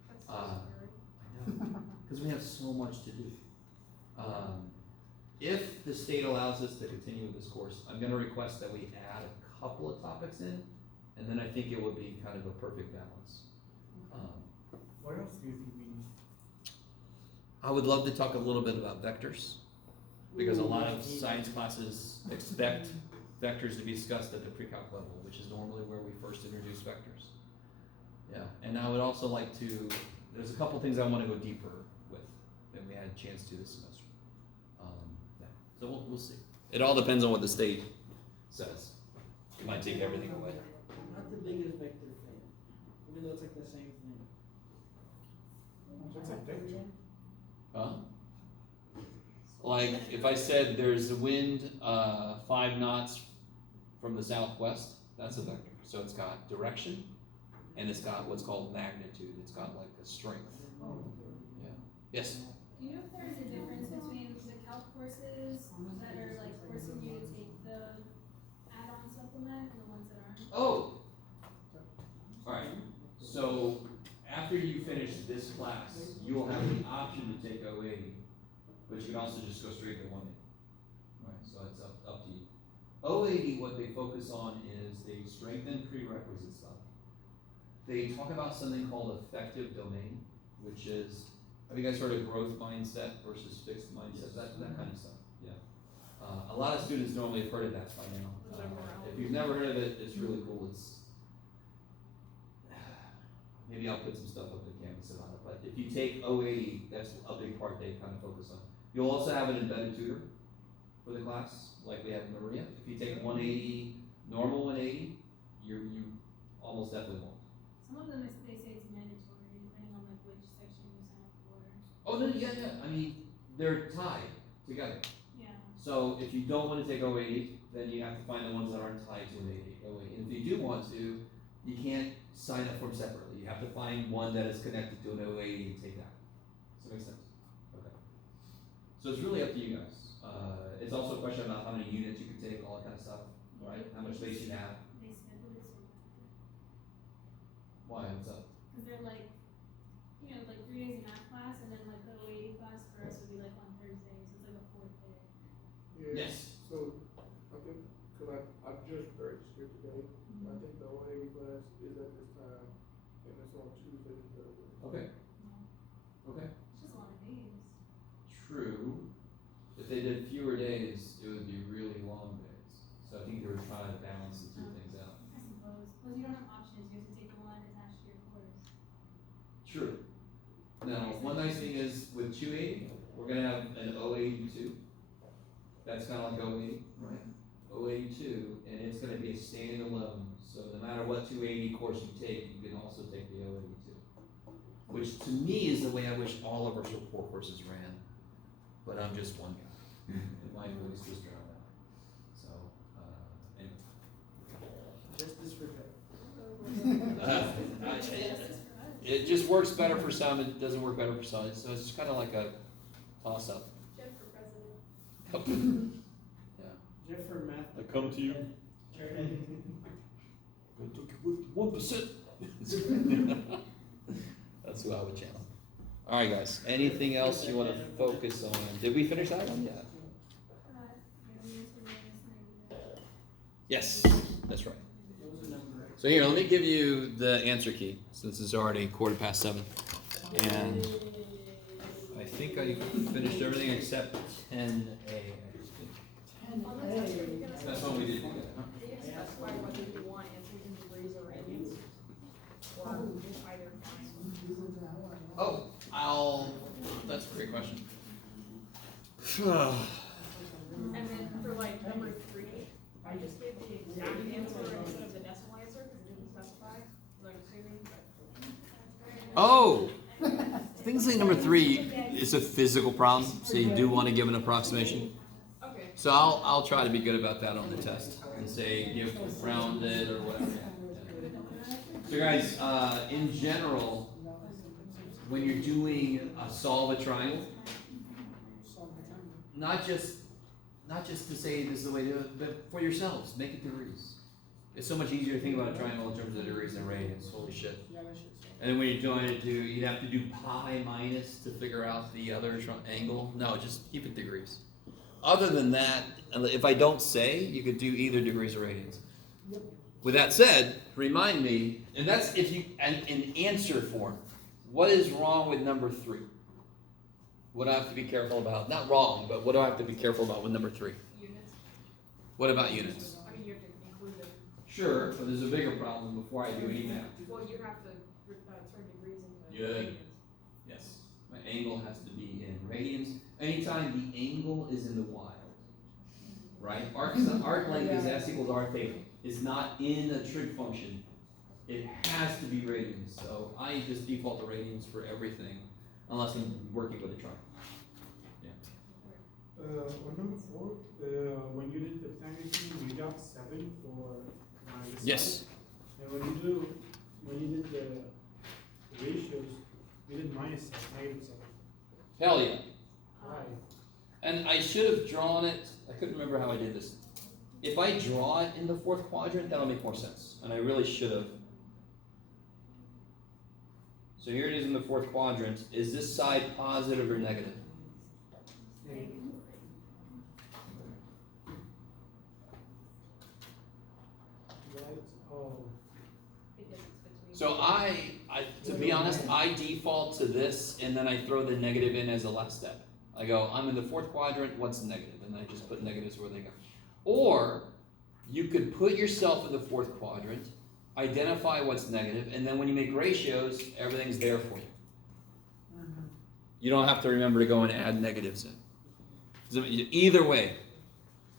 That's so I scary. know, because we have so much to do. If the state allows us to continue with this course, I'm gonna request that we add a couple of topics in, and then I think it would be kind of a perfect balance. What else do you think we need? I would love to talk a little bit about vectors, because a lot of science classes expect vectors to be discussed at the pre-calc level, which is normally where we first introduce vectors. Yeah, and I would also like to, there's a couple things I want to go deeper with than we had a chance to this semester. Yeah. So we'll see. It all depends on what the state says. It might take everything away. I'm not the biggest vector fan, even though it's like the same thing. That's a vector. Huh? Like if I said there's a wind 5 knots from the southwest, that's a vector. So it's got direction and it's got what's called magnitude. It's got like a strength. Yeah. Yes? Do you know if there's a difference between the calc courses that are like forcing you to take the add-on supplement and the ones that aren't? Oh! Alright. So after you finish this class, you will have the option to take 080, but you can also just go straight to 180. Right, so it's up to you. 080, what they focus on is they strengthen prerequisite stuff. They talk about something called effective domain, which is, have you guys heard of growth mindset versus fixed mindset? That kind of stuff, yeah. A lot of students normally have heard of that by now. If you've never heard of it, it's really cool. Maybe I'll put some stuff up in Canvas about it, but if you take 080, that's a big part they kind of focus on. You'll also have an embedded tutor for the class, like we have in Maria. If you take 180, normal 180, you almost definitely won't. Some of them, they say it's mandatory, depending on like which section you sign up for. Oh, no, yeah. I mean, they're tied together. Yeah. So if you don't want to take 080, then you have to find the ones that aren't tied to an 080. And if you do want to, you can't sign up for them separately. You have to find one that is connected to an 080 and take that. Does that make sense? Okay. So it's really up to you guys. It's also a question about how many units you can take, all that kind of stuff, right? How much space you have. They schedule it so Why? What's up? because they're like, you know, like 3 days in math class, and then like the 080 class for us would be like on Thursday, so it's like a 4th day. Yeah, Yes. so, I think, cause I just registered today, I think the 180 class is at this time, and it's on Tuesday and Thursday. Okay. Okay. It's just a lot of days. True. If they did fewer days, it would be really long days. So I think they were trying to balance the two things out. I suppose. Plus, you don't have options. You have to take the one attached to your course. True. Now, one nice thing is with 280, we're gonna have an 082. That's kind of like 080, right? 082, and it's gonna be a standalone. So no matter what 280 course you take, you can also take the 082. Which to me is the way I wish all of our support courses ran. But I'm just one guy. And my voice just drowned out. So, anyway. Just disrespect. It just works better for some, it doesn't work better for some, so it's kind of like a toss-up. Jeff for president. Jeff for math. I come to you. Jared. 1%. That's who I would channel. All right, guys. Anything else you want to focus on? Did we finish that one? Yeah. Yes, that's right. What was the number? So here, let me give you the answer key since it's already 7:15, and I think I finished everything except 10A. That's what we did. Huh? You can specify whether you want answers in degrees or radians, or just either fine. Oh, that's a great question. And then for like number 3, I just gave the exact answer instead of the decimal answer, because it didn't specify, so I'm assuming that. Oh, things like number 3 is a physical problem, so you do want to give an approximation. Okay. So I'll try to be good about that on the test and say give rounded or whatever. So guys, in general, when you're doing a solve a triangle, not just to say this is the way to do it, but for yourselves, make it degrees. It's so much easier to think about a triangle in terms of degrees than radians. Holy shit. And then when you're trying to do, you'd have to do pi minus to figure out the other angle. No, just keep it degrees. Other than that, if I don't say, you could do either degrees or radians. With that said, remind me, and that's if you, in answer form, what is wrong with number 3? What do I have to be careful about? Not wrong, but what do I have to be careful about with number 3? Units. What about units? I mean, you have to include it. Sure, but there's a bigger problem before I do any math. Well, you have to turn degrees into Good. radians. Yes. My angle has to be in radians. Anytime the angle is in the wild, right? Arc length is S equals R theta. It's not in a trig function. It has to be radians. So I just default to radians for everything, unless I'm working with a triangle. On number 4, when you did the tiny thing, you got 7 for the Yes. side. And when you did the ratios, you did -7, -7. Hell yeah. Why? And I should have drawn it. I couldn't remember how I did this. If I draw it in the 4th quadrant, that'll make more sense. And I really should have. So here it is in the 4th quadrant. Is this side positive or negative? Right? Oh. Because it's between. So to be honest, I default to this, and then I throw the negative in as a last step. I go, I'm in the 4th quadrant, what's negative? And I just put negatives where they go. Or, you could put yourself in the 4th quadrant, identify what's negative, and then when you make ratios, everything's there for you. You don't have to remember to go and add negatives in. So either way.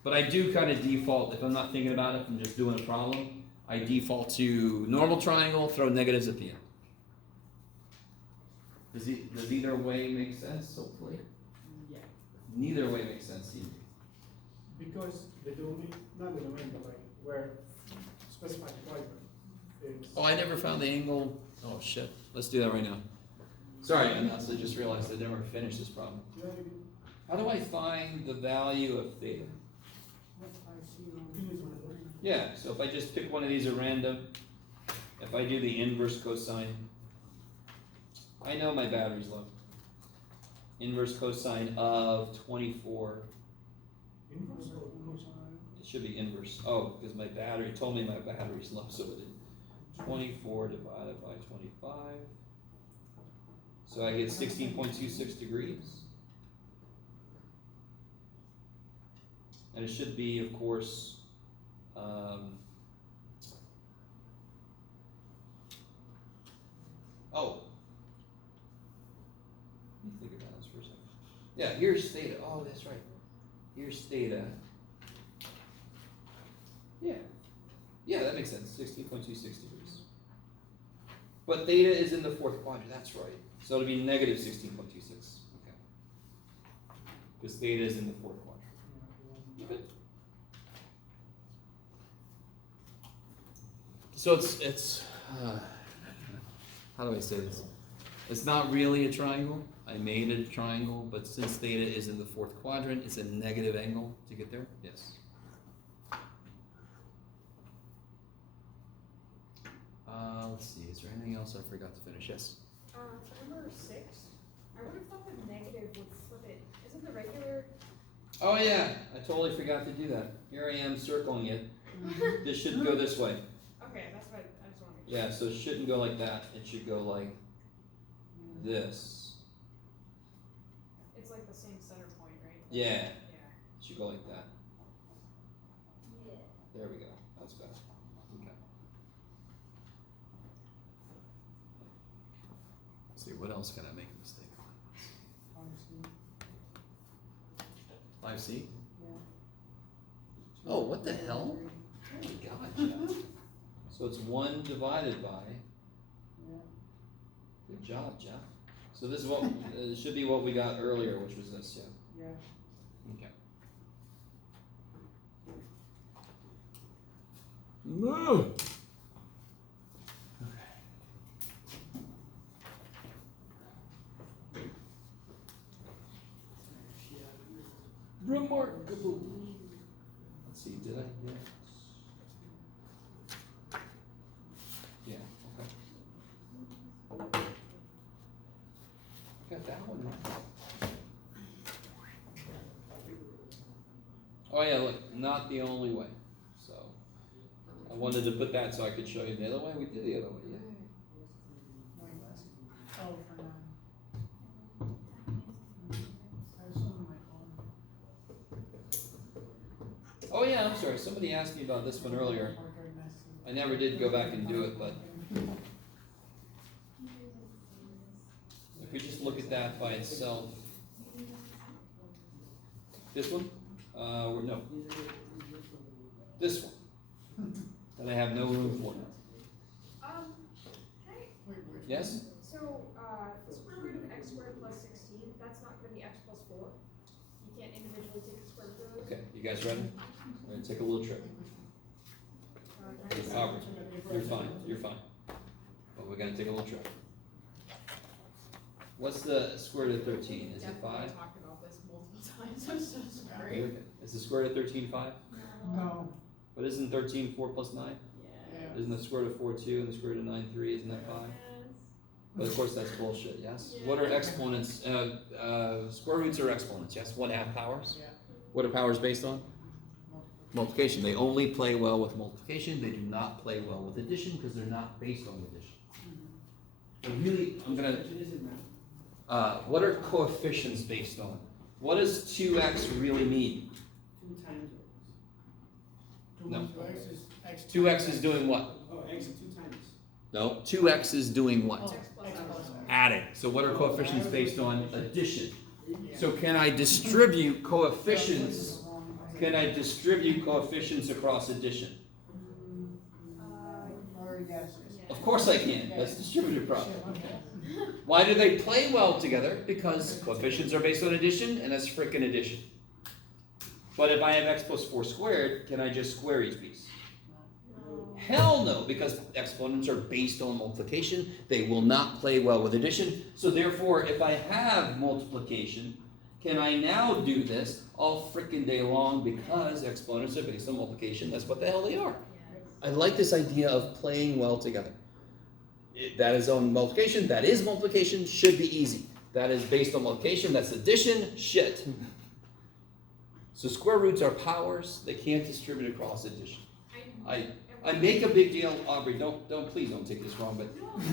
But I do kind of default, if I'm not thinking about it, if I'm just doing a problem, I default to normal triangle, throw negatives at the end. Does either way make sense, hopefully? Yeah. Neither way makes sense either. Because the domain, not the domain, but like where specified quadrant is. Oh, I never found the angle. Oh shit. Let's do that right now. Sorry, I just realized I never finished this problem. How do I find the value of theta? Yeah, so if I just pick one of these at random, if I do the inverse cosine, I know my battery's low. Inverse cosine of 24. Inverse or cosine? It should be inverse. Oh, because my battery told me my battery's low, so it did. 24 divided by 25. So I get 16.26 degrees. And it should be, of course, oh. Let me think about this for a second. Yeah, here's theta. Oh, that's right. Here's theta. Yeah. Yeah, that makes sense. 16.26 degrees. But theta is in the 4th quadrant. That's right. So it'll be negative 16.26. Okay. Because theta is in the 4th quadrant. Okay. So it's how do I say this? It's not really a triangle. I made it a triangle, but since theta is in the fourth quadrant, it's a negative angle to get there. Yes. Let's see. Is there anything else I forgot to finish? Yes. Number 6, I would have thought the negative would flip it. Isn't the regular? Oh yeah, I totally forgot to do that. Here I am circling it. This should go this way. Okay, that's what I just wanted. Yeah, so it shouldn't go like that. It should go like this. It's like the same center point, right? Yeah, Yeah. it should go like that. There we go. That's better. Okay. Let's see, what else can I make a mistake on? 5C? Oh, what the hell? Oh my god, Jeff. So it's 1 divided by. Good job, Jeff. So this is what, it should be what we got earlier, which was this, yeah. Okay. Move! Remarkable. Let's see, did I? Yeah. Yeah, okay. Got that one right. Oh yeah, look, not the only way. So, I wanted to put that so I could show you the other way. We did the other way, yeah. Oh, for now. Oh yeah, I'm sorry, somebody asked me about this one earlier. I never did go back and do it, but if we just look at that by itself. This one? No. This one. That I have no room for. Can I, Yes? so, square root of x squared plus 16, that's not gonna be x plus 4. You can't individually take the square root of those. Okay, you guys ready? We're gonna take a little trip. Aubrey, you're fine, you're fine. But we're gonna take a little trip. What's the square root of 13? Is it 5? Definitely talked about this multiple times, I'm so sorry. Okay. Is the square root of 13 5? No. But isn't 13 4 plus 9? Yeah. Isn't the square root of 4 2 and the square root of 9 3? Isn't that 5? But of course that's bullshit, yes? Yeah. What are exponents? Square roots are exponents, yes? 1/2 powers? Yeah. What are powers based on? Multiplication. They only play well with multiplication. They do not play well with addition because they're not based on addition. So really, I'm gonna. What are coefficients based on? What does 2x really mean? 2 times. No. 2x is 2x is doing what? Oh, x is 2 times. No. 2x is doing what? X plus X plus x. Adding. So what are coefficients based on? Addition. So can I distribute coefficients? Can I distribute coefficients across addition? Or yes. Of course I can. That's distributive property. Why do they play well together? Because coefficients are based on addition, and that's frickin' addition. But if I have x plus 4 squared, can I just square each piece? Hell no, because exponents are based on multiplication. They will not play well with addition. So therefore, if I have multiplication, can I now do this all frickin' day long because exponents are based on multiplication? That's what the hell they are. I like this idea of playing well together. That is on multiplication, that is multiplication, should be easy. That is based on multiplication, that's addition, shit. So square roots are powers, they can't distribute across addition. I make a big deal, Aubrey, please don't take this wrong, but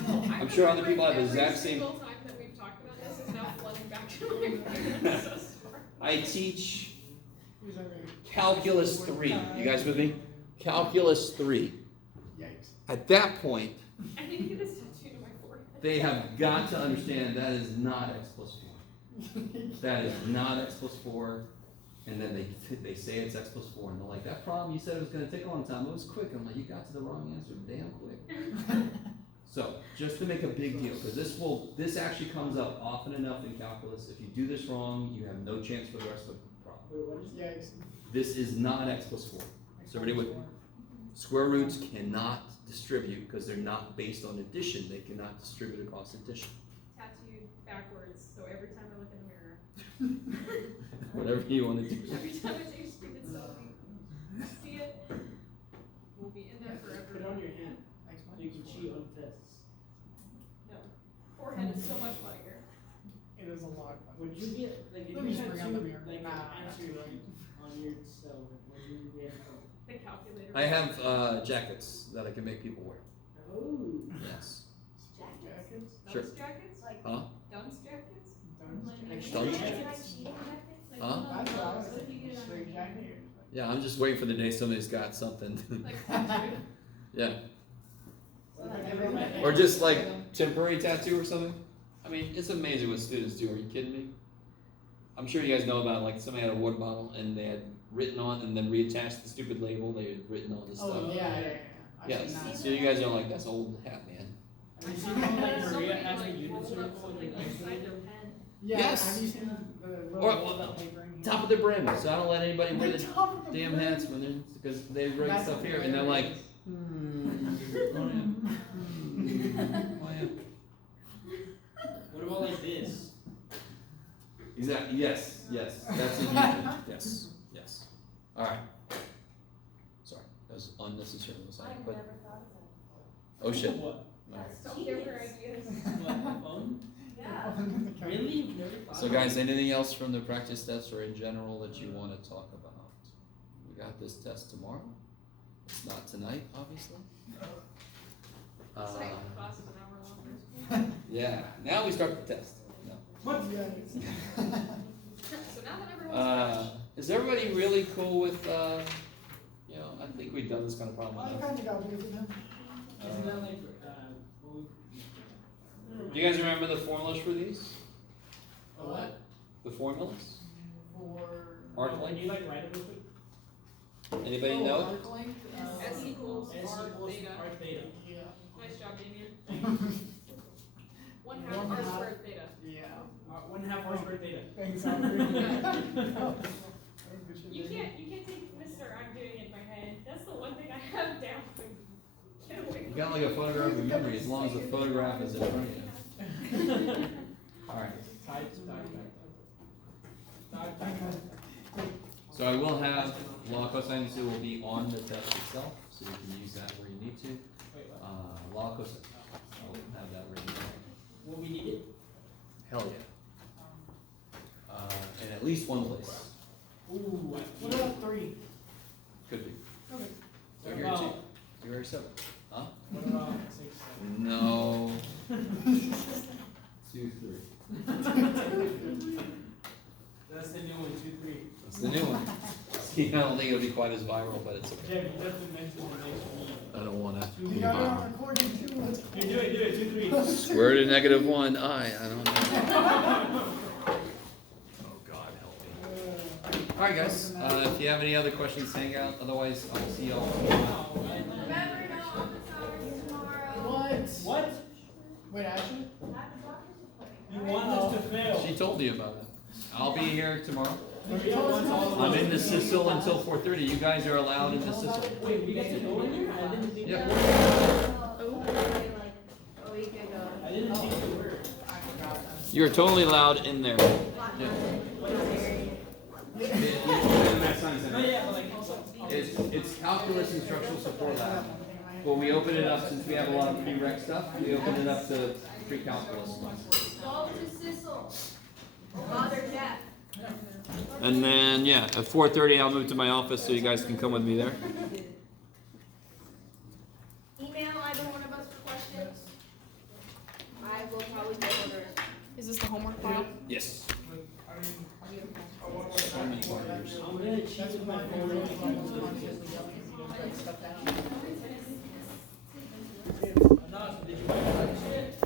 No, I'm sure other people have the exact same. Every single time that we've talked about this is now flooding back to my brain. I'm so sorry. I teach calculus 3. You guys with me? Calculus 3. Yikes. At that point, I need to get this tattooed on my forehead. they have got to understand that is not x plus 4. That is not x plus 4. And then they say it's x plus 4, and they're like, that problem you said it was going to take a long time. It was quick. I'm like, you got to the wrong answer damn quick. So just to make a big deal, because this actually comes up often enough in calculus. If you do this wrong, you have no chance for the rest of the problem. Wait, what is yikes? This is not x plus 4. So everybody with me? Square roots cannot distribute because they're not based on addition. They cannot distribute across addition. Tattooed backwards, so every time I look in the mirror, Whatever you want to do. every time I take a stupid selfie, see it, we'll be in there Put it forever. on your hand, so you can cheat on tests. No, forehead is so much funnier. It is a lot. Would you get, like, if Let me you just had bring out the two, mirror. like, Nah, answer right on your cell, would you be able to? The calculator. I have jackets that I can make people wear. Oh. Yes. Jackets? Sure. Dunce jackets? Like Huh? Dunce jackets? Like Dunce jackets? Like, Huh? That's what I was what if you thinking, get it on straight your jacket. hand? Yeah, I'm just waiting for the day somebody's got something. Like tattooed? Yeah. Like, Or just like temporary tattoo or something. I mean, it's amazing what students do. Are you kidding me? I'm sure you guys know about like somebody had a water bottle and they had written on and then reattached the stupid label. They had written all this Oh, stuff. yeah. I've Yeah. seen that. So you guys are like, that's old hat, man. Have you seen how like Somebody, Maria has a like, unit rolled up circle something and inside their pen. Yeah, Yes. have you seen the little Or- rolled up paper in here? Top of the brim, so I don't let anybody wear The the top of the damn brim. hats when they're because they write That's stuff here and they're like, What about like this? Exactly. Yes. Yes. That's it. Yes. Yes. All right. Sorry, that was unnecessary. But thought of that. oh shit. What? All right. Don't give her ideas. What, a phone? Yeah. Really? You've never thought So of guys, it? anything else from the practice test or in general that you want to talk about? We got this test tomorrow. It's not tonight, obviously. It's like class is an hour long. Yeah. Now we start the test. No. What? So now that everyone's Is everybody really cool with? You know, I think we've done this kind of problem I enough. kinda got rid of them. Isn't that like, what we? Do you guys remember the formulas for these? A what? The formulas? For. Arc Can length? you like write it real quick? Anybody Oh, know? arc length? S equals S R equals theta. R theta. Yeah. Nice job, Damien. 1/2 One R half. squared theta. Yeah. 1/2 R squared theta. Thanks, Aubrey. You can't take Mr. I'm doing it in my head. That's the one thing I have down. Get away You got like a photographic memory as long as the photograph is in front of you. All right. So I will have law cosine two will be on the test itself, so you can use that where you need to. Law cosine, I will have that written down. Will we need it? Hell yeah. In at least one place. Ooh, What about 3? Could be. Okay. So What here about- too. Here are 7. Huh? What about 6, 7? No. 2, 3. That's the new one, 2, 3. That's the new one. See, I don't think it'll be quite as viral, but it's okay. Jeff, you have to mention the next one. I don't wanna. We got it on recording too, let's go. Okay, do it, 2, 3. Square root of -1, I don't know. Oh God, help me. All right, guys. If you have any other questions, hang out. Otherwise, I'll see y'all. Remember, no office hours tomorrow. What? What? Wait, actually? You want us to fail? She told you about it. I'll be here tomorrow. Maria wants all of I'm us in the to Sissel until 4:30. You guys are allowed in the Sissel. Wait, we get to go in there? I didn't think Yep. that. Like a week ago. I didn't think they were. I forgot that. You're totally allowed in there. Yeah. No, yeah, but like, It's calculus instructional support lab. But we open it up, since we have a lot of prereq stuff, we open it up to pre-calculus. Go to Sissel. Father Jeff. And then, yeah, at 4:30, I'll move to my office so you guys can come with me there. Email either one of us for questions. I will probably go over. Is this the homework file? Yes. I'm gonna cheat with my phone. Stuff down.